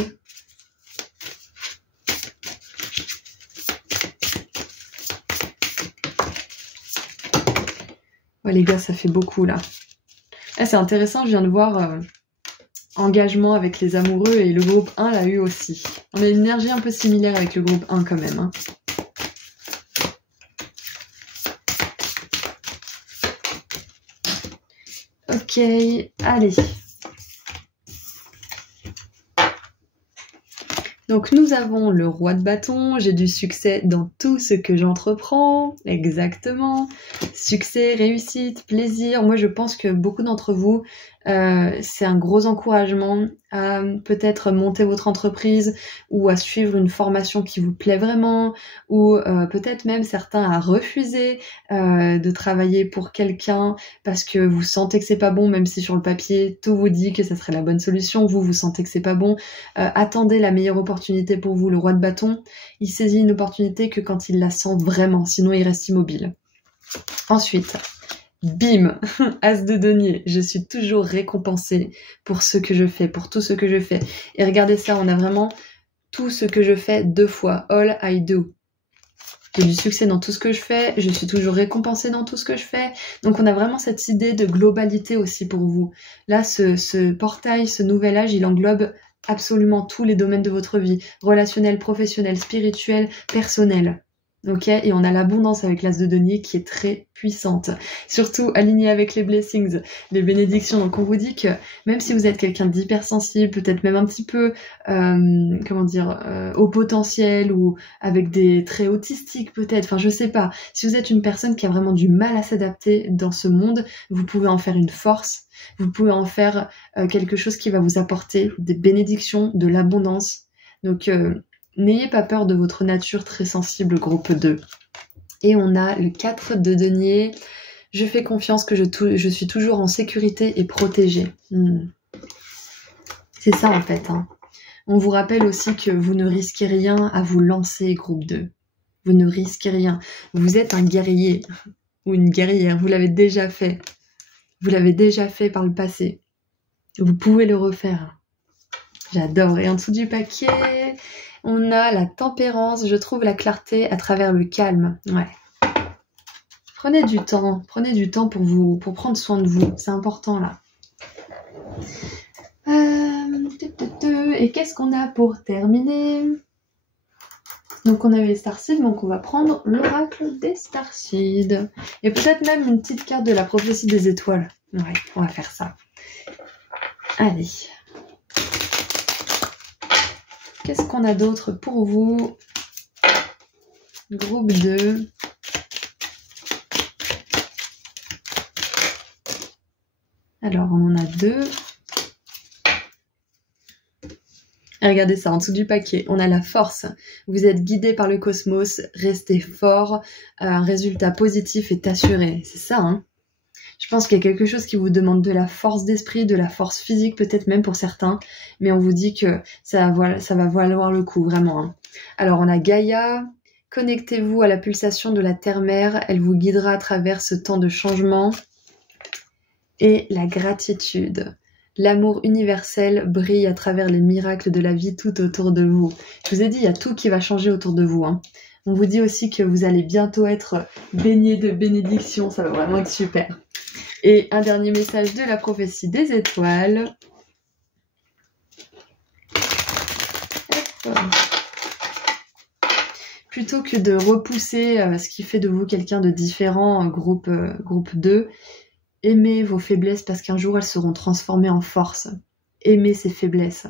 Ouais les gars, ça fait beaucoup là. Ah, c'est intéressant, je viens de voir engagement avec les amoureux et le groupe 1 l'a eu aussi. On a une énergie un peu similaire avec le groupe 1 quand même. Hein. Ok, allez. Donc nous avons le roi de bâton, j'ai du succès dans tout ce que j'entreprends, exactement. Succès, réussite, plaisir. Moi je pense que beaucoup d'entre vous, c'est un gros encouragement à peut-être monter votre entreprise ou à suivre une formation qui vous plaît vraiment ou peut-être même certains à refuser de travailler pour quelqu'un parce que vous sentez que c'est pas bon, même si sur le papier tout vous dit que ça serait la bonne solution, vous sentez que c'est pas bon. Attendez la meilleure opportunité pour vous. Le roi de bâton, il saisit une opportunité que quand il la sent vraiment, sinon il reste immobile. Ensuite, bim, as de denier, je suis toujours récompensée pour ce que je fais, pour tout ce que je fais. Et regardez ça, on a vraiment tout ce que je fais 2 fois, all I do. J'ai du succès dans tout ce que je fais, je suis toujours récompensée dans tout ce que je fais. Donc on a vraiment cette idée de globalité aussi pour vous. Là, ce portail, ce nouvel âge, il englobe absolument tous les domaines de votre vie. Relationnel, professionnel, spirituel, personnel. Ok, et on a l'abondance avec l'as de denier qui est très puissante. Surtout alignée avec les blessings, les bénédictions. Donc on vous dit que même si vous êtes quelqu'un d'hypersensible, peut-être même un petit peu, au potentiel ou avec des traits autistiques peut-être, enfin je sais pas. Si vous êtes une personne qui a vraiment du mal à s'adapter dans ce monde, vous pouvez en faire une force. Vous pouvez en faire quelque chose qui va vous apporter des bénédictions, de l'abondance. Donc n'ayez pas peur de votre nature très sensible, groupe 2. Et on a le 4 de denier. Je fais confiance que je suis toujours en sécurité et protégée. C'est ça en fait. Hein. On vous rappelle aussi que vous ne risquez rien à vous lancer, groupe 2. Vous ne risquez rien. Vous êtes un guerrier ou une guerrière. Vous l'avez déjà fait. Vous l'avez déjà fait par le passé. Vous pouvez le refaire. J'adore. Et en dessous du paquet, on a la tempérance. Je trouve la clarté à travers le calme. Ouais. Prenez du temps pour vous, pour prendre soin de vous. C'est important là. Et qu'est-ce qu'on a pour terminer? Donc on avait les starseeds, donc on va prendre l'oracle des starseeds. Et peut-être même une petite carte de la prophétie des étoiles. Ouais, on va faire ça. Allez. Qu'est-ce qu'on a d'autre pour vous? Groupe 2. Alors, on en a 2. Et regardez ça, en dessous du paquet, on a la force. Vous êtes guidé par le cosmos, restez fort, un résultat positif est assuré. C'est ça, hein? Je pense qu'il y a quelque chose qui vous demande de la force d'esprit, de la force physique, peut-être même pour certains, mais on vous dit que ça va valoir le coup, vraiment. Hein. Alors, on a Gaïa. Connectez-vous à la pulsation de la terre-mère, elle vous guidera à travers ce temps de changement. Et la gratitude. L'amour universel brille à travers les miracles de la vie tout autour de vous. Je vous ai dit, il y a tout qui va changer autour de vous. Hein. On vous dit aussi que vous allez bientôt être baigné de bénédictions, ça va vraiment être super. Et un dernier message de la prophétie des étoiles. plutôt que de repousser ce qui fait de vous quelqu'un de différent, groupe 2, aimez vos faiblesses parce qu'un jour elles seront transformées en force. Aimez ces faiblesses.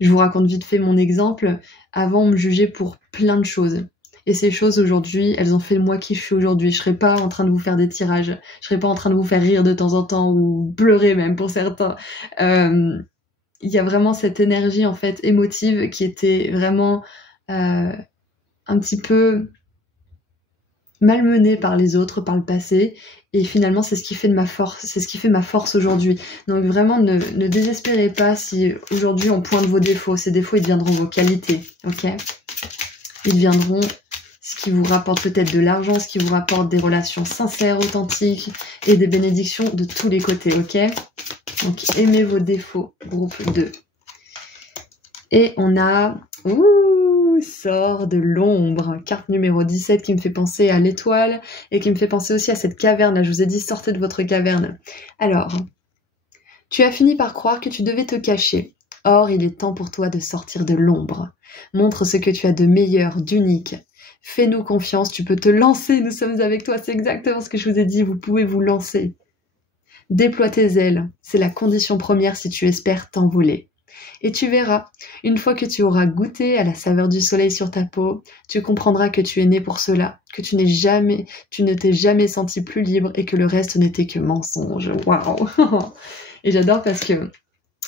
Je vous raconte vite fait mon exemple. Avant, on me jugeait pour plein de choses. Et ces choses aujourd'hui, elles ont fait de moi qui je suis aujourd'hui. Je serais pas en train de vous faire des tirages. Je serais pas en train de vous faire rire de temps en temps ou pleurer même pour certains. Il y a vraiment cette énergie en fait émotive qui était vraiment un petit peu malmenée par les autres, par le passé, et finalement c'est ce qui fait de ma force, c'est ce qui fait ma force aujourd'hui. Donc vraiment ne désespérez pas si aujourd'hui on pointe vos défauts. Ces défauts ils deviendront vos qualités, ok? Ils deviendront ce qui vous rapporte peut-être de l'argent, ce qui vous rapporte des relations sincères, authentiques et des bénédictions de tous les côtés, ok? Donc aimez vos défauts, groupe 2. Et on a... Sort de l'ombre, carte numéro 17 qui me fait penser à l'étoile et qui me fait penser aussi à cette caverne. Là, je vous ai dit, sortez de votre caverne. Alors, tu as fini par croire que tu devais te cacher. Or, il est temps pour toi de sortir de l'ombre. Montre ce que tu as de meilleur, d'unique. Fais-nous confiance, tu peux te lancer, nous sommes avec toi. C'est exactement ce que je vous ai dit, vous pouvez vous lancer. Déploie tes ailes, c'est la condition première si tu espères t'envoler. Et tu verras, une fois que tu auras goûté à la saveur du soleil sur ta peau, tu comprendras que tu es né pour cela, que tu ne t'es jamais senti plus libre et que le reste n'était que mensonge. Waouh! Et j'adore parce que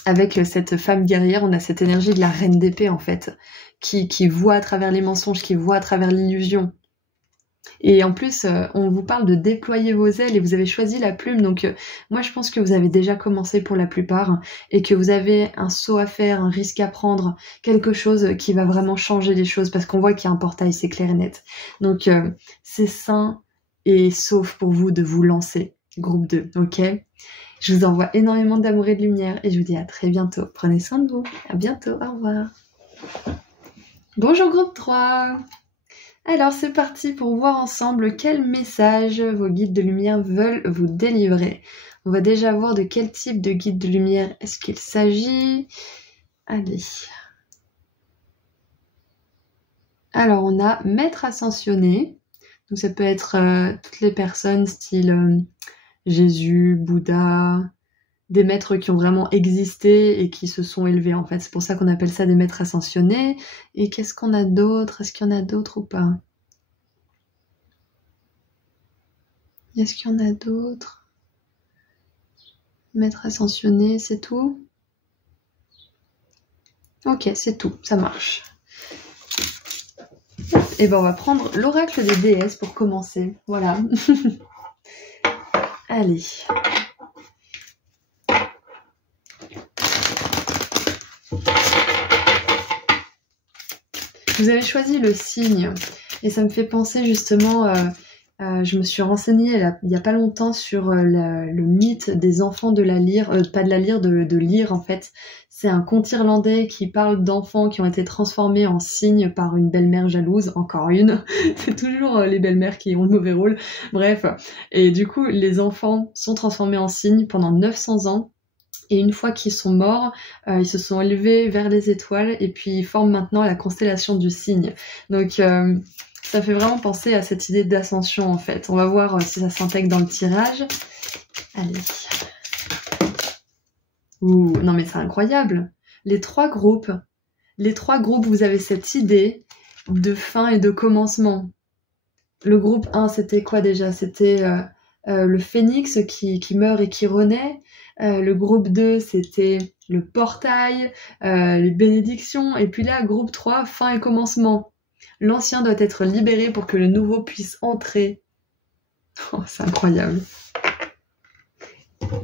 avec cette femme guerrière, on a cette énergie de la reine d'épée en fait, qui voit à travers les mensonges, qui voit à travers l'illusion. Et en plus, on vous parle de déployer vos ailes et vous avez choisi la plume. Donc moi, je pense que vous avez déjà commencé pour la plupart et que vous avez un saut à faire, un risque à prendre, quelque chose qui va vraiment changer les choses parce qu'on voit qu'il y a un portail, c'est clair et net. Donc c'est sain et sauf pour vous de vous lancer. Groupe 2, ok? Je vous envoie énormément d'amour et de lumière et je vous dis à très bientôt. Prenez soin de vous. À bientôt. Au revoir. Bonjour groupe 3. Alors c'est parti pour voir ensemble quel message vos guides de lumière veulent vous délivrer. On va déjà voir de quel type de guide de lumière est-ce qu'il s'agit. Allez. Alors on a maître ascensionné. Donc ça peut être toutes les personnes style Jésus, Bouddha, des maîtres qui ont vraiment existé et qui se sont élevés en fait. C'est pour ça qu'on appelle ça des maîtres ascensionnés. Et qu'est-ce qu'on a d'autre? Est-ce qu'il y en a d'autres ou pas? Est-ce qu'il y en a d'autres? Maître ascensionné, c'est tout? Ok, c'est tout, ça marche. Et ben on va prendre l'oracle des déesses pour commencer. Voilà. Allez. Vous avez choisi le cygne et ça me fait penser justement, je me suis renseignée il n'y a pas longtemps sur le mythe des enfants de la lyre, pas de la lyre, de lyre en fait. C'est un conte irlandais qui parle d'enfants qui ont été transformés en cygnes par une belle-mère jalouse, encore une. C'est toujours les belles-mères qui ont le mauvais rôle. Bref, et du coup les enfants sont transformés en cygnes pendant 900 ans. Et une fois qu'ils sont morts, ils se sont élevés vers les étoiles et puis ils forment maintenant la constellation du cygne. Donc ça fait vraiment penser à cette idée d'ascension en fait. On va voir si ça s'intègre dans le tirage. Allez. Ouh, non mais c'est incroyable. Les trois groupes, vous avez cette idée de fin et de commencement. Le groupe 1, c'était quoi déjà? C'était le phénix qui meurt et qui renaît. Le groupe 2, c'était le portail, les bénédictions. Et puis là, groupe 3, fin et commencement. L'ancien doit être libéré pour que le nouveau puisse entrer. Oh, c'est incroyable.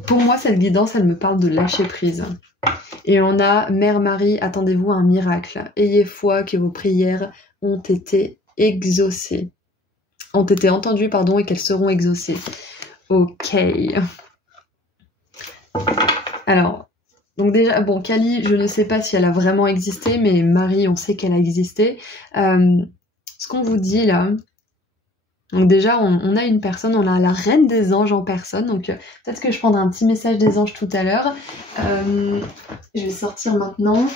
Pour moi, cette guidance, elle me parle de lâcher prise. Et on a Mère Marie, attendez-vous à un miracle. Ayez foi que vos prières ont été exaucées. Ont été entendues, pardon, et qu'elles seront exaucées. Ok. Alors, donc déjà, bon, Kali, je ne sais pas si elle a vraiment existé, mais Marie, on sait qu'elle a existé. Ce qu'on vous dit là, donc déjà, on a une personne, on a la reine des anges en personne, donc peut-être que je prendrai un petit message des anges tout à l'heure. Je vais sortir maintenant.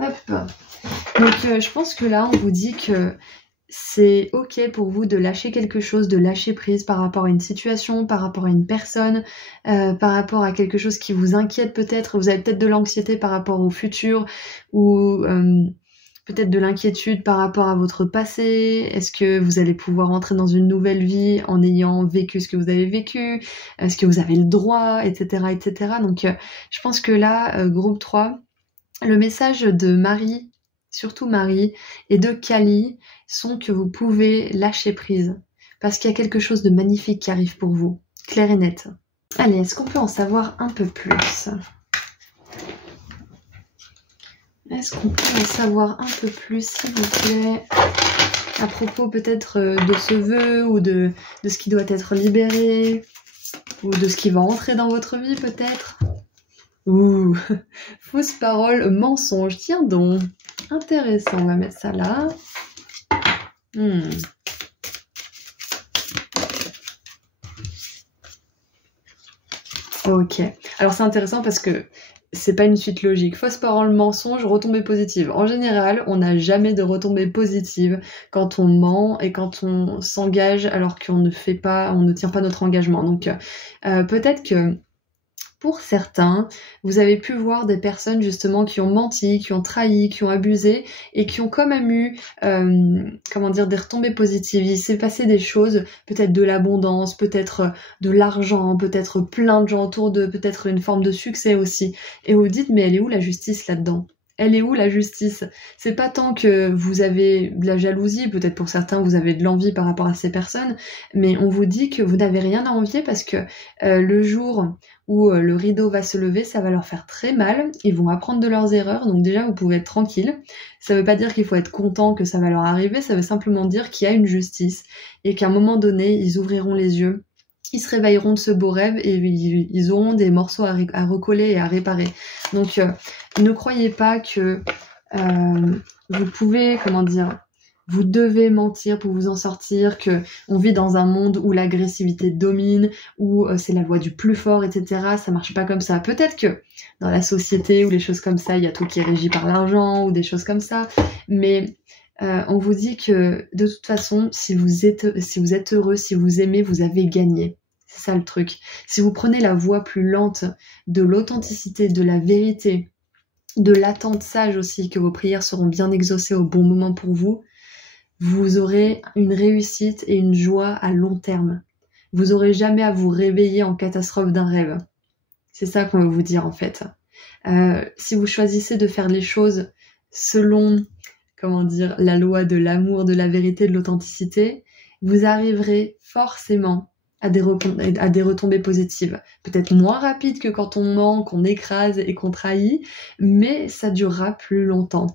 Hop. Donc je pense que là on vous dit que c'est ok pour vous de lâcher quelque chose, de lâcher prise par rapport à une situation, par rapport à une personne, par rapport à quelque chose qui vous inquiète peut-être. Vous avez peut-être de l'anxiété par rapport au futur ou peut-être de l'inquiétude par rapport à votre passé. Est-ce que vous allez pouvoir entrer dans une nouvelle vie en ayant vécu ce que vous avez vécu? Est-ce que vous avez le droit, etc., etc. Donc je pense que là, groupe 3, le message de Marie, surtout Marie, et de Kali sont que vous pouvez lâcher prise. Parce qu'il y a quelque chose de magnifique qui arrive pour vous. Clair et net. Allez, est-ce qu'on peut en savoir un peu plus? Est-ce qu'on peut en savoir un peu plus, s'il vous plaît? À propos peut-être de ce vœu, ou de ce qui doit être libéré, ou de ce qui va entrer dans votre vie peut-être? Ouh, fausse parole, mensonge, tiens donc. Intéressant, on va mettre ça là. Ok, alors c'est intéressant parce que c'est pas une suite logique. Fausse parole, mensonge, retombée positive. En général, on n'a jamais de retombée positive quand on ment et quand on s'engage alors qu'on ne fait pas, on ne tient pas notre engagement. Donc peut-être que pour certains, vous avez pu voir des personnes justement qui ont menti, qui ont trahi, qui ont abusé et qui ont quand même eu, comment dire, des retombées positives. Il s'est passé des choses, peut-être de l'abondance, peut-être de l'argent, peut-être plein de gens autour d'eux, peut-être une forme de succès aussi. Et vous dites, mais elle est où la justice là-dedans ? Elle est où la justice? C'est pas tant que vous avez de la jalousie, peut-être pour certains vous avez de l'envie par rapport à ces personnes, mais on vous dit que vous n'avez rien à envier parce que le jour où le rideau va se lever, ça va leur faire très mal, ils vont apprendre de leurs erreurs, donc déjà vous pouvez être tranquille. Ça veut pas dire qu'il faut être content que ça va leur arriver, ça veut simplement dire qu'il y a une justice et qu'à un moment donné, ils ouvriront les yeux. Ils se réveilleront de ce beau rêve et ils auront des morceaux à recoller et à réparer. Donc ne croyez pas que vous pouvez, comment dire, vous devez mentir pour vous en sortir, que on vit dans un monde où l'agressivité domine, où c'est la loi du plus fort, etc. Ça marche pas comme ça. Peut-être que dans la société ou les choses comme ça, il y a tout qui est régi par l'argent ou des choses comme ça, mais on vous dit que de toute façon, si vous êtes heureux, si vous aimez, vous avez gagné. C'est ça le truc. Si vous prenez la voie plus lente de l'authenticité, de la vérité, de l'attente sage aussi, que vos prières seront bien exaucées au bon moment pour vous, vous aurez une réussite et une joie à long terme. Vous aurez jamais à vous réveiller en catastrophe d'un rêve. C'est ça qu'on veut vous dire en fait. Si vous choisissez de faire les choses selon, comment dire, la loi de l'amour, de la vérité, de l'authenticité, vous arriverez forcément à des retombées positives. Peut-être moins rapides que quand on ment, qu'on écrase et qu'on trahit, mais ça durera plus longtemps.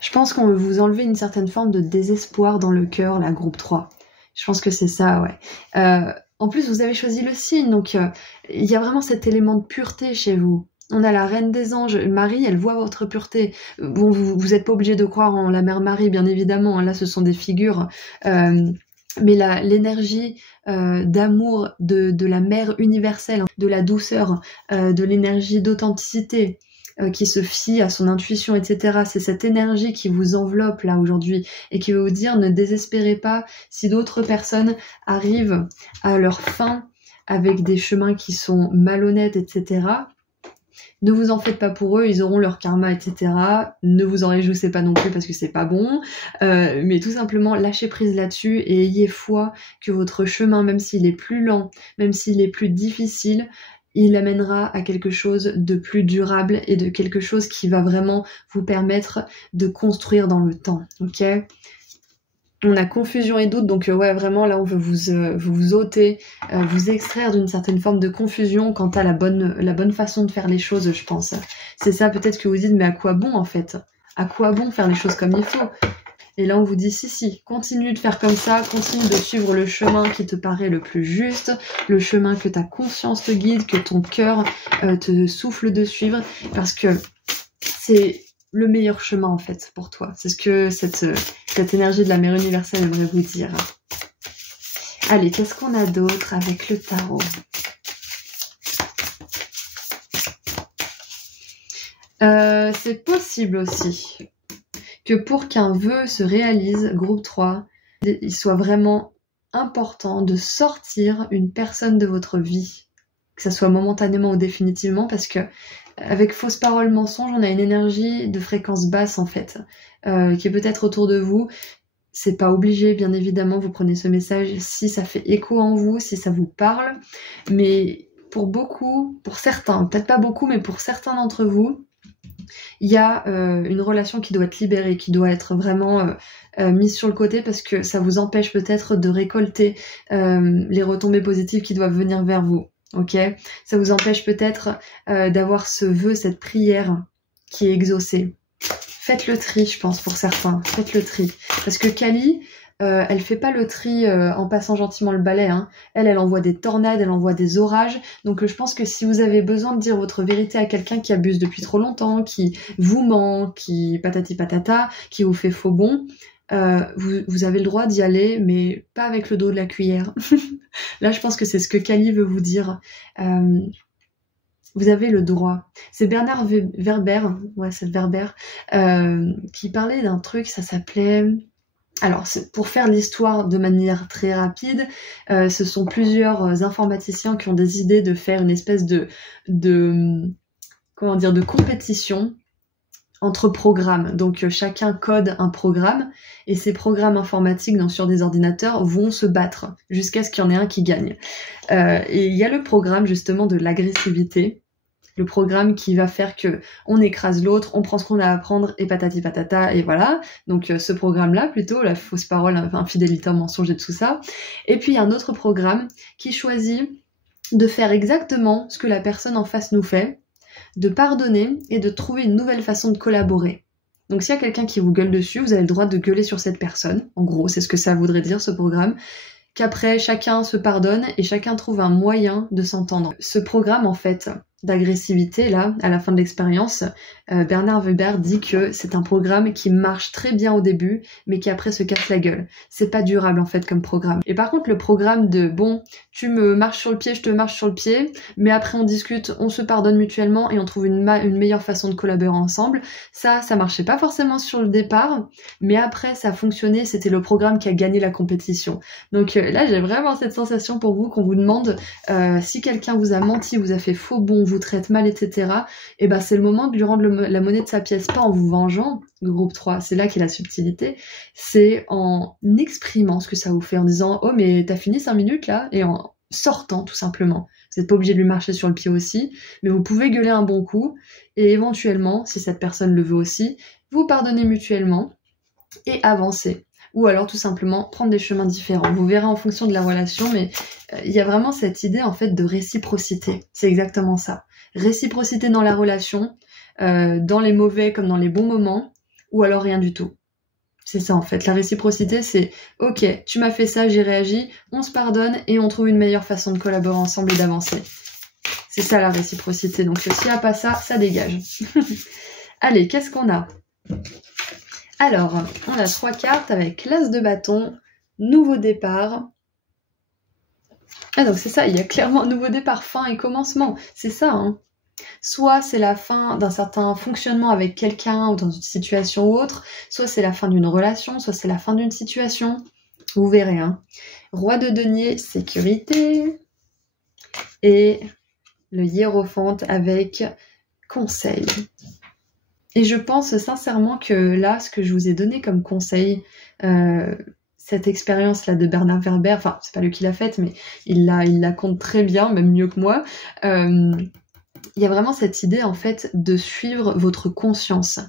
Je pense qu'on veut vous enlever une certaine forme de désespoir dans le cœur, la groupe 3. Je pense que c'est ça, ouais. En plus, vous avez choisi le signe, donc il y a vraiment cet élément de pureté chez vous. On a la reine des anges, Marie, elle voit votre pureté. Bon, vous êtes pas obligé de croire en la mère Marie, bien évidemment, là ce sont des figures. Mais l'énergie d'amour de la mère universelle, de la douceur, de l'énergie d'authenticité, qui se fie à son intuition, etc. C'est cette énergie qui vous enveloppe là aujourd'hui et qui veut vous dire ne désespérez pas si d'autres personnes arrivent à leur fin avec des chemins qui sont malhonnêtes, etc. Ne vous en faites pas pour eux, ils auront leur karma, etc. Ne vous en réjouissez pas non plus parce que c'est pas bon. Mais tout simplement, lâchez prise là-dessus et ayez foi que votre chemin, même s'il est plus lent, même s'il est plus difficile, il amènera à quelque chose de plus durable et de quelque chose qui va vraiment vous permettre de construire dans le temps, ok ? On a confusion et doute, donc ouais, vraiment, là, on veut vous ôter, vous extraire d'une certaine forme de confusion quant à la bonne façon de faire les choses, je pense. C'est ça, peut-être que vous dites, mais à quoi bon, en fait ? À quoi bon faire les choses comme il faut ? Et là, on vous dit, si, continue de faire comme ça, continue de suivre le chemin qui te paraît le plus juste, le chemin que ta conscience te guide, que ton cœur te souffle de suivre, parce que c'est le meilleur chemin, en fait, pour toi. C'est ce que cette énergie de la mère universelle aimerait vous dire. Allez, qu'est-ce qu'on a d'autre avec le tarot ? C'est possible aussi que pour qu'un vœu se réalise, groupe 3, il soit vraiment important de sortir une personne de votre vie, que ça soit momentanément ou définitivement, parce que avec fausse parole, mensonge, on a une énergie de fréquence basse en fait, qui est peut-être autour de vous. C'est pas obligé, bien évidemment, vous prenez ce message si ça fait écho en vous, si ça vous parle, mais pour beaucoup, pour certains, peut-être pas beaucoup, mais pour certains d'entre vous, il y a une relation qui doit être libérée, qui doit être vraiment mise sur le côté parce que ça vous empêche peut-être de récolter les retombées positives qui doivent venir vers vous. Ok, ça vous empêche peut-être d'avoir ce vœu, cette prière qui est exaucée. Faites le tri, je pense, pour certains. Faites le tri. Parce que Kali, elle fait pas le tri en passant gentiment le balai. Hein. Elle envoie des tornades, elle envoie des orages. Donc je pense que si vous avez besoin de dire votre vérité à quelqu'un qui abuse depuis trop longtemps, qui vous ment, qui patati patata, qui vous fait faux bon, vous avez le droit d'y aller, mais pas avec le dos de la cuillère. Là, je pense que c'est ce que Kali veut vous dire. Vous avez le droit. C'est Bernard Werber, ouais, c'est Werber, qui parlait d'un truc, ça s'appelait... Alors, pour faire l'histoire de manière très rapide, ce sont plusieurs informaticiens qui ont des idées de faire une espèce de compétition entre programmes. Donc, chacun code un programme, et ces programmes informatiques donc, sur des ordinateurs vont se battre jusqu'à ce qu'il y en ait un qui gagne. Et il y a le programme justement de l'agressivité, le programme qui va faire que on écrase l'autre, on prend ce qu'on a à apprendre et patati patata et voilà. Donc ce programme-là plutôt, la fausse parole, infidélité, mensonge et tout ça. Et puis il y a un autre programme qui choisit de faire exactement ce que la personne en face nous fait, de pardonner et de trouver une nouvelle façon de collaborer. Donc s'il y a quelqu'un qui vous gueule dessus, vous avez le droit de gueuler sur cette personne. En gros, c'est ce que ça voudrait dire ce programme. Qu'après chacun se pardonne et chacun trouve un moyen de s'entendre. Ce programme en fait d'agressivité là, à la fin de l'expérience, Bernard Weber dit que c'est un programme qui marche très bien au début, mais qui après se casse la gueule. C'est pas durable en fait comme programme. Et par contre le programme de bon, tu me marches sur le pied, je te marche sur le pied, mais après on discute, on se pardonne mutuellement et on trouve une meilleure façon de collaborer ensemble. Ça marchait pas forcément sur le départ, mais après ça a fonctionné, c'était le programme qui a gagné la compétition. Donc là j'ai vraiment cette sensation pour vous qu'on vous demande si quelqu'un vous a menti, vous a fait faux bon, vous traite mal, etc. Et ben c'est le moment de lui rendre la monnaie de sa pièce, pas en vous vengeant, le groupe 3, c'est là qu'est la subtilité, c'est en exprimant ce que ça vous fait, en disant « Oh mais t'as fini 5 minutes là ?» et en sortant tout simplement. Vous n'êtes pas obligé de lui marcher sur le pied aussi, mais vous pouvez gueuler un bon coup, et éventuellement, si cette personne le veut aussi, vous pardonnez mutuellement et avancer. Ou alors tout simplement prendre des chemins différents. Vous verrez en fonction de la relation, mais il y a vraiment cette idée en fait de réciprocité. C'est exactement ça. Réciprocité dans la relation, dans les mauvais comme dans les bons moments, ou alors rien du tout. C'est ça en fait. La réciprocité, c'est ok, tu m'as fait ça, j'ai réagi, on se pardonne et on trouve une meilleure façon de collaborer ensemble et d'avancer. C'est ça la réciprocité. Donc s'il n'y a pas ça, ça dégage. Allez, qu'est-ce qu'on a ? Alors, on a 3 cartes avec l'As de bâton, nouveau départ. Ah donc c'est ça, il y a clairement un nouveau départ, fin et commencement. C'est ça, hein. Soit c'est la fin d'un certain fonctionnement avec quelqu'un ou dans une situation ou autre, soit c'est la fin d'une relation, soit c'est la fin d'une situation. Vous verrez, hein. Roi de denier, sécurité. Et le hiérophante avec conseil. Et je pense sincèrement que là, ce que je vous ai donné comme conseil, cette expérience-là de Bernard Werber, enfin, c'est pas lui qui l'a faite, mais il la compte très bien, même mieux que moi. Il y a vraiment cette idée, en fait, de suivre votre conscience.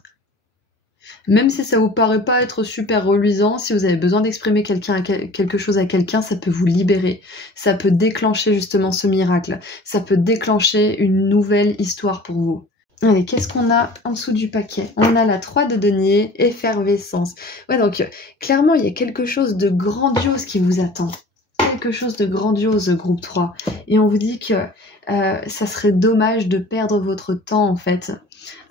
Même si ça vous paraît pas être super reluisant, si vous avez besoin d'exprimer quelque chose à quelqu'un, ça peut vous libérer. Ça peut déclencher justement ce miracle. Ça peut déclencher une nouvelle histoire pour vous. Allez, qu'est-ce qu'on a en dessous du paquet ? On a la 3 de denier, effervescence. Ouais, donc clairement, il y a quelque chose de grandiose qui vous attend. Quelque chose de grandiose, groupe 3. Et on vous dit que ça serait dommage de perdre votre temps, en fait,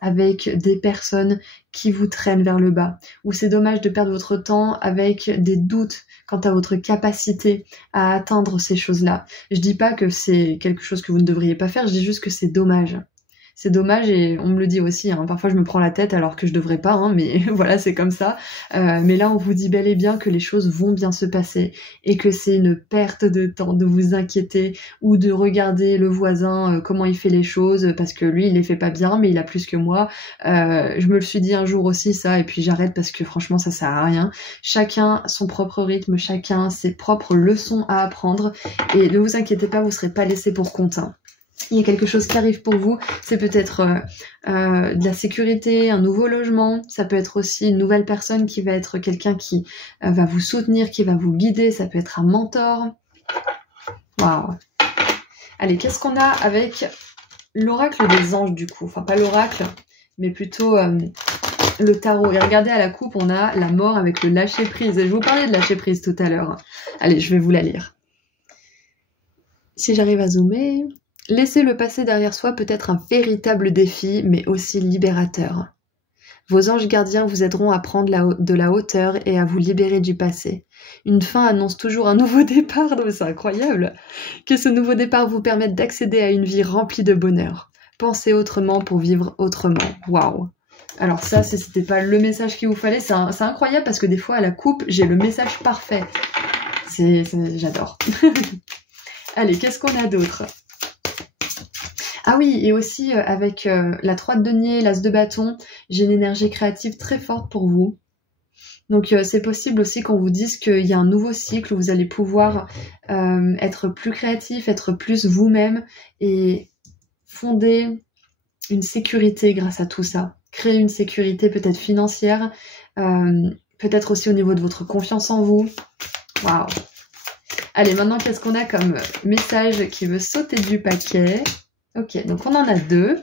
avec des personnes qui vous traînent vers le bas. Ou c'est dommage de perdre votre temps avec des doutes quant à votre capacité à atteindre ces choses-là. Je dis pas que c'est quelque chose que vous ne devriez pas faire, je dis juste que c'est dommage. C'est dommage et on me le dit aussi, hein. Parfois je me prends la tête alors que je devrais pas, hein, mais voilà, c'est comme ça. Mais là, on vous dit bel et bien que les choses vont bien se passer et que c'est une perte de temps de vous inquiéter ou de regarder le voisin, comment il fait les choses, parce que lui, il les fait pas bien, mais il a plus que moi. Je me le suis dit un jour aussi, ça, et puis j'arrête parce que franchement, ça sert à rien. Chacun son propre rythme, chacun ses propres leçons à apprendre, et ne vous inquiétez pas, vous serez pas laissé pour compte, hein. Il y a quelque chose qui arrive pour vous, c'est peut-être de la sécurité, un nouveau logement, ça peut être aussi une nouvelle personne qui va être quelqu'un qui va vous soutenir, qui va vous guider, ça peut être un mentor. Waouh. Allez, qu'est-ce qu'on a avec l'oracle des anges du coup? Enfin, pas l'oracle, mais plutôt le tarot. Et regardez à la coupe, on a la mort avec le lâcher prise. Je vous parlais de lâcher prise tout à l'heure. Allez, je vais vous la lire. Si j'arrive à zoomer... Laisser le passé derrière soi peut être un véritable défi, mais aussi libérateur. Vos anges gardiens vous aideront à prendre de la hauteur et à vous libérer du passé. Une fin annonce toujours un nouveau départ, c'est incroyable. Que ce nouveau départ vous permette d'accéder à une vie remplie de bonheur. Pensez autrement pour vivre autrement. Waouh! Alors ça, si c'était pas le message qu'il vous fallait, c'est incroyable parce que des fois à la coupe, j'ai le message parfait. J'adore. Allez, qu'est-ce qu'on a d'autre? Ah oui, et aussi avec la 3 de denier, l'as de bâton, j'ai une énergie créative très forte pour vous. Donc c'est possible aussi qu'on vous dise qu'il y a un nouveau cycle où vous allez pouvoir être plus créatif, être plus vous-même et fonder une sécurité grâce à tout ça. Créer une sécurité peut-être financière, peut-être aussi au niveau de votre confiance en vous. Waouh! Allez, maintenant qu'est-ce qu'on a comme message qui veut sauter du paquet? Ok, donc on en a 2.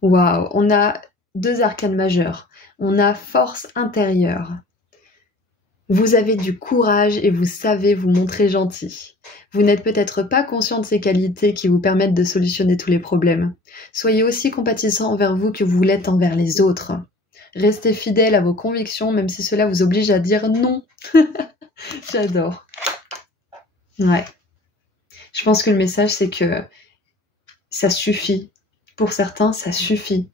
Waouh, on a 2 arcanes majeures. On a force intérieure. Vous avez du courage et vous savez vous montrer gentil. Vous n'êtes peut-être pas conscient de ces qualités qui vous permettent de solutionner tous les problèmes. Soyez aussi compatissant envers vous que vous l'êtes envers les autres. Restez fidèle à vos convictions même si cela vous oblige à dire non. J'adore. Ouais. Je pense que le message, c'est que ça suffit. Pour certains, ça suffit.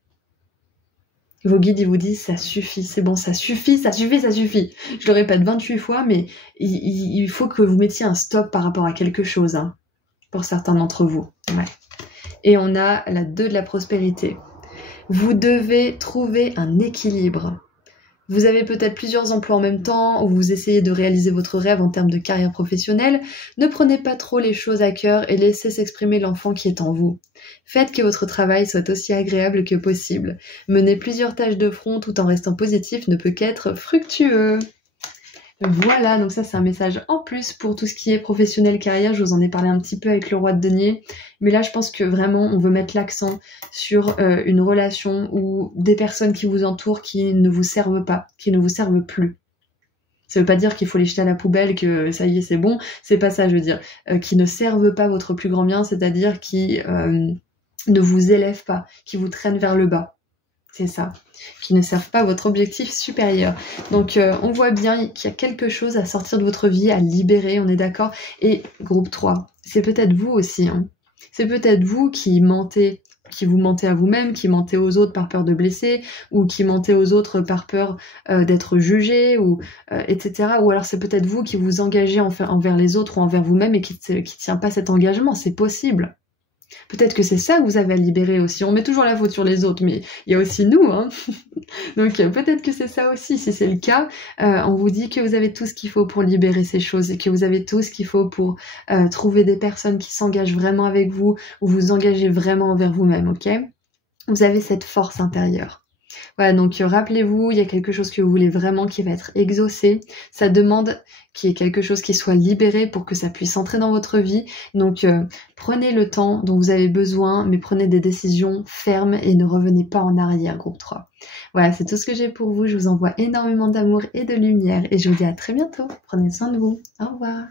Vos guides, ils vous disent, ça suffit, c'est bon, ça suffit, ça suffit, ça suffit. Je le répète 28 fois, mais il faut que vous mettiez un stop par rapport à quelque chose, hein, pour certains d'entre vous. Ouais. Et on a la 2 de la prospérité. Vous devez trouver un équilibre. Vous avez peut-être plusieurs emplois en même temps, ou vous essayez de réaliser votre rêve en termes de carrière professionnelle. Ne prenez pas trop les choses à cœur et laissez s'exprimer l'enfant qui est en vous. Faites que votre travail soit aussi agréable que possible. Mener plusieurs tâches de front tout en restant positif ne peut qu'être fructueux. Voilà, donc ça c'est un message en plus pour tout ce qui est professionnel carrière. Je vous en ai parlé un petit peu avec le roi de denier. Mais là je pense que vraiment on veut mettre l'accent sur une relation ou des personnes qui vous entourent qui ne vous servent pas, qui ne vous servent plus. Ça veut pas dire qu'il faut les jeter à la poubelle, que ça y est c'est bon, c'est pas ça je veux dire. Qui ne servent pas votre plus grand bien, c'est-à-dire qui ne vous élèvent pas, qui vous traînent vers le bas. C'est ça, qui ne servent pas votre objectif supérieur. Donc on voit bien qu'il y a quelque chose à sortir de votre vie, à libérer, on est d'accord. Et groupe 3, c'est peut-être vous aussi. Hein. C'est peut-être vous qui mentez, qui vous mentez à vous-même, qui mentez aux autres par peur de blesser, ou qui mentez aux autres par peur d'être jugé, ou etc. Ou alors c'est peut-être vous qui vous engagez envers les autres ou envers vous-même et qui tient pas cet engagement, c'est possible. Peut-être que c'est ça que vous avez à libérer aussi. On met toujours la faute sur les autres, mais il y a aussi nous. Hein. Donc peut-être que c'est ça aussi. Si c'est le cas, on vous dit que vous avez tout ce qu'il faut pour libérer ces choses et que vous avez tout ce qu'il faut pour trouver des personnes qui s'engagent vraiment avec vous ou vous engagez vraiment envers vous-même, ok? Vous avez cette force intérieure. Voilà, donc rappelez-vous, il y a quelque chose que vous voulez vraiment qui va être exaucé. Ça demande qu'il y ait quelque chose qui soit libéré pour que ça puisse entrer dans votre vie. Donc prenez le temps dont vous avez besoin, mais prenez des décisions fermes et ne revenez pas en arrière, groupe 3. Voilà, c'est tout ce que j'ai pour vous. Je vous envoie énormément d'amour et de lumière et je vous dis à très bientôt. Prenez soin de vous. Au revoir.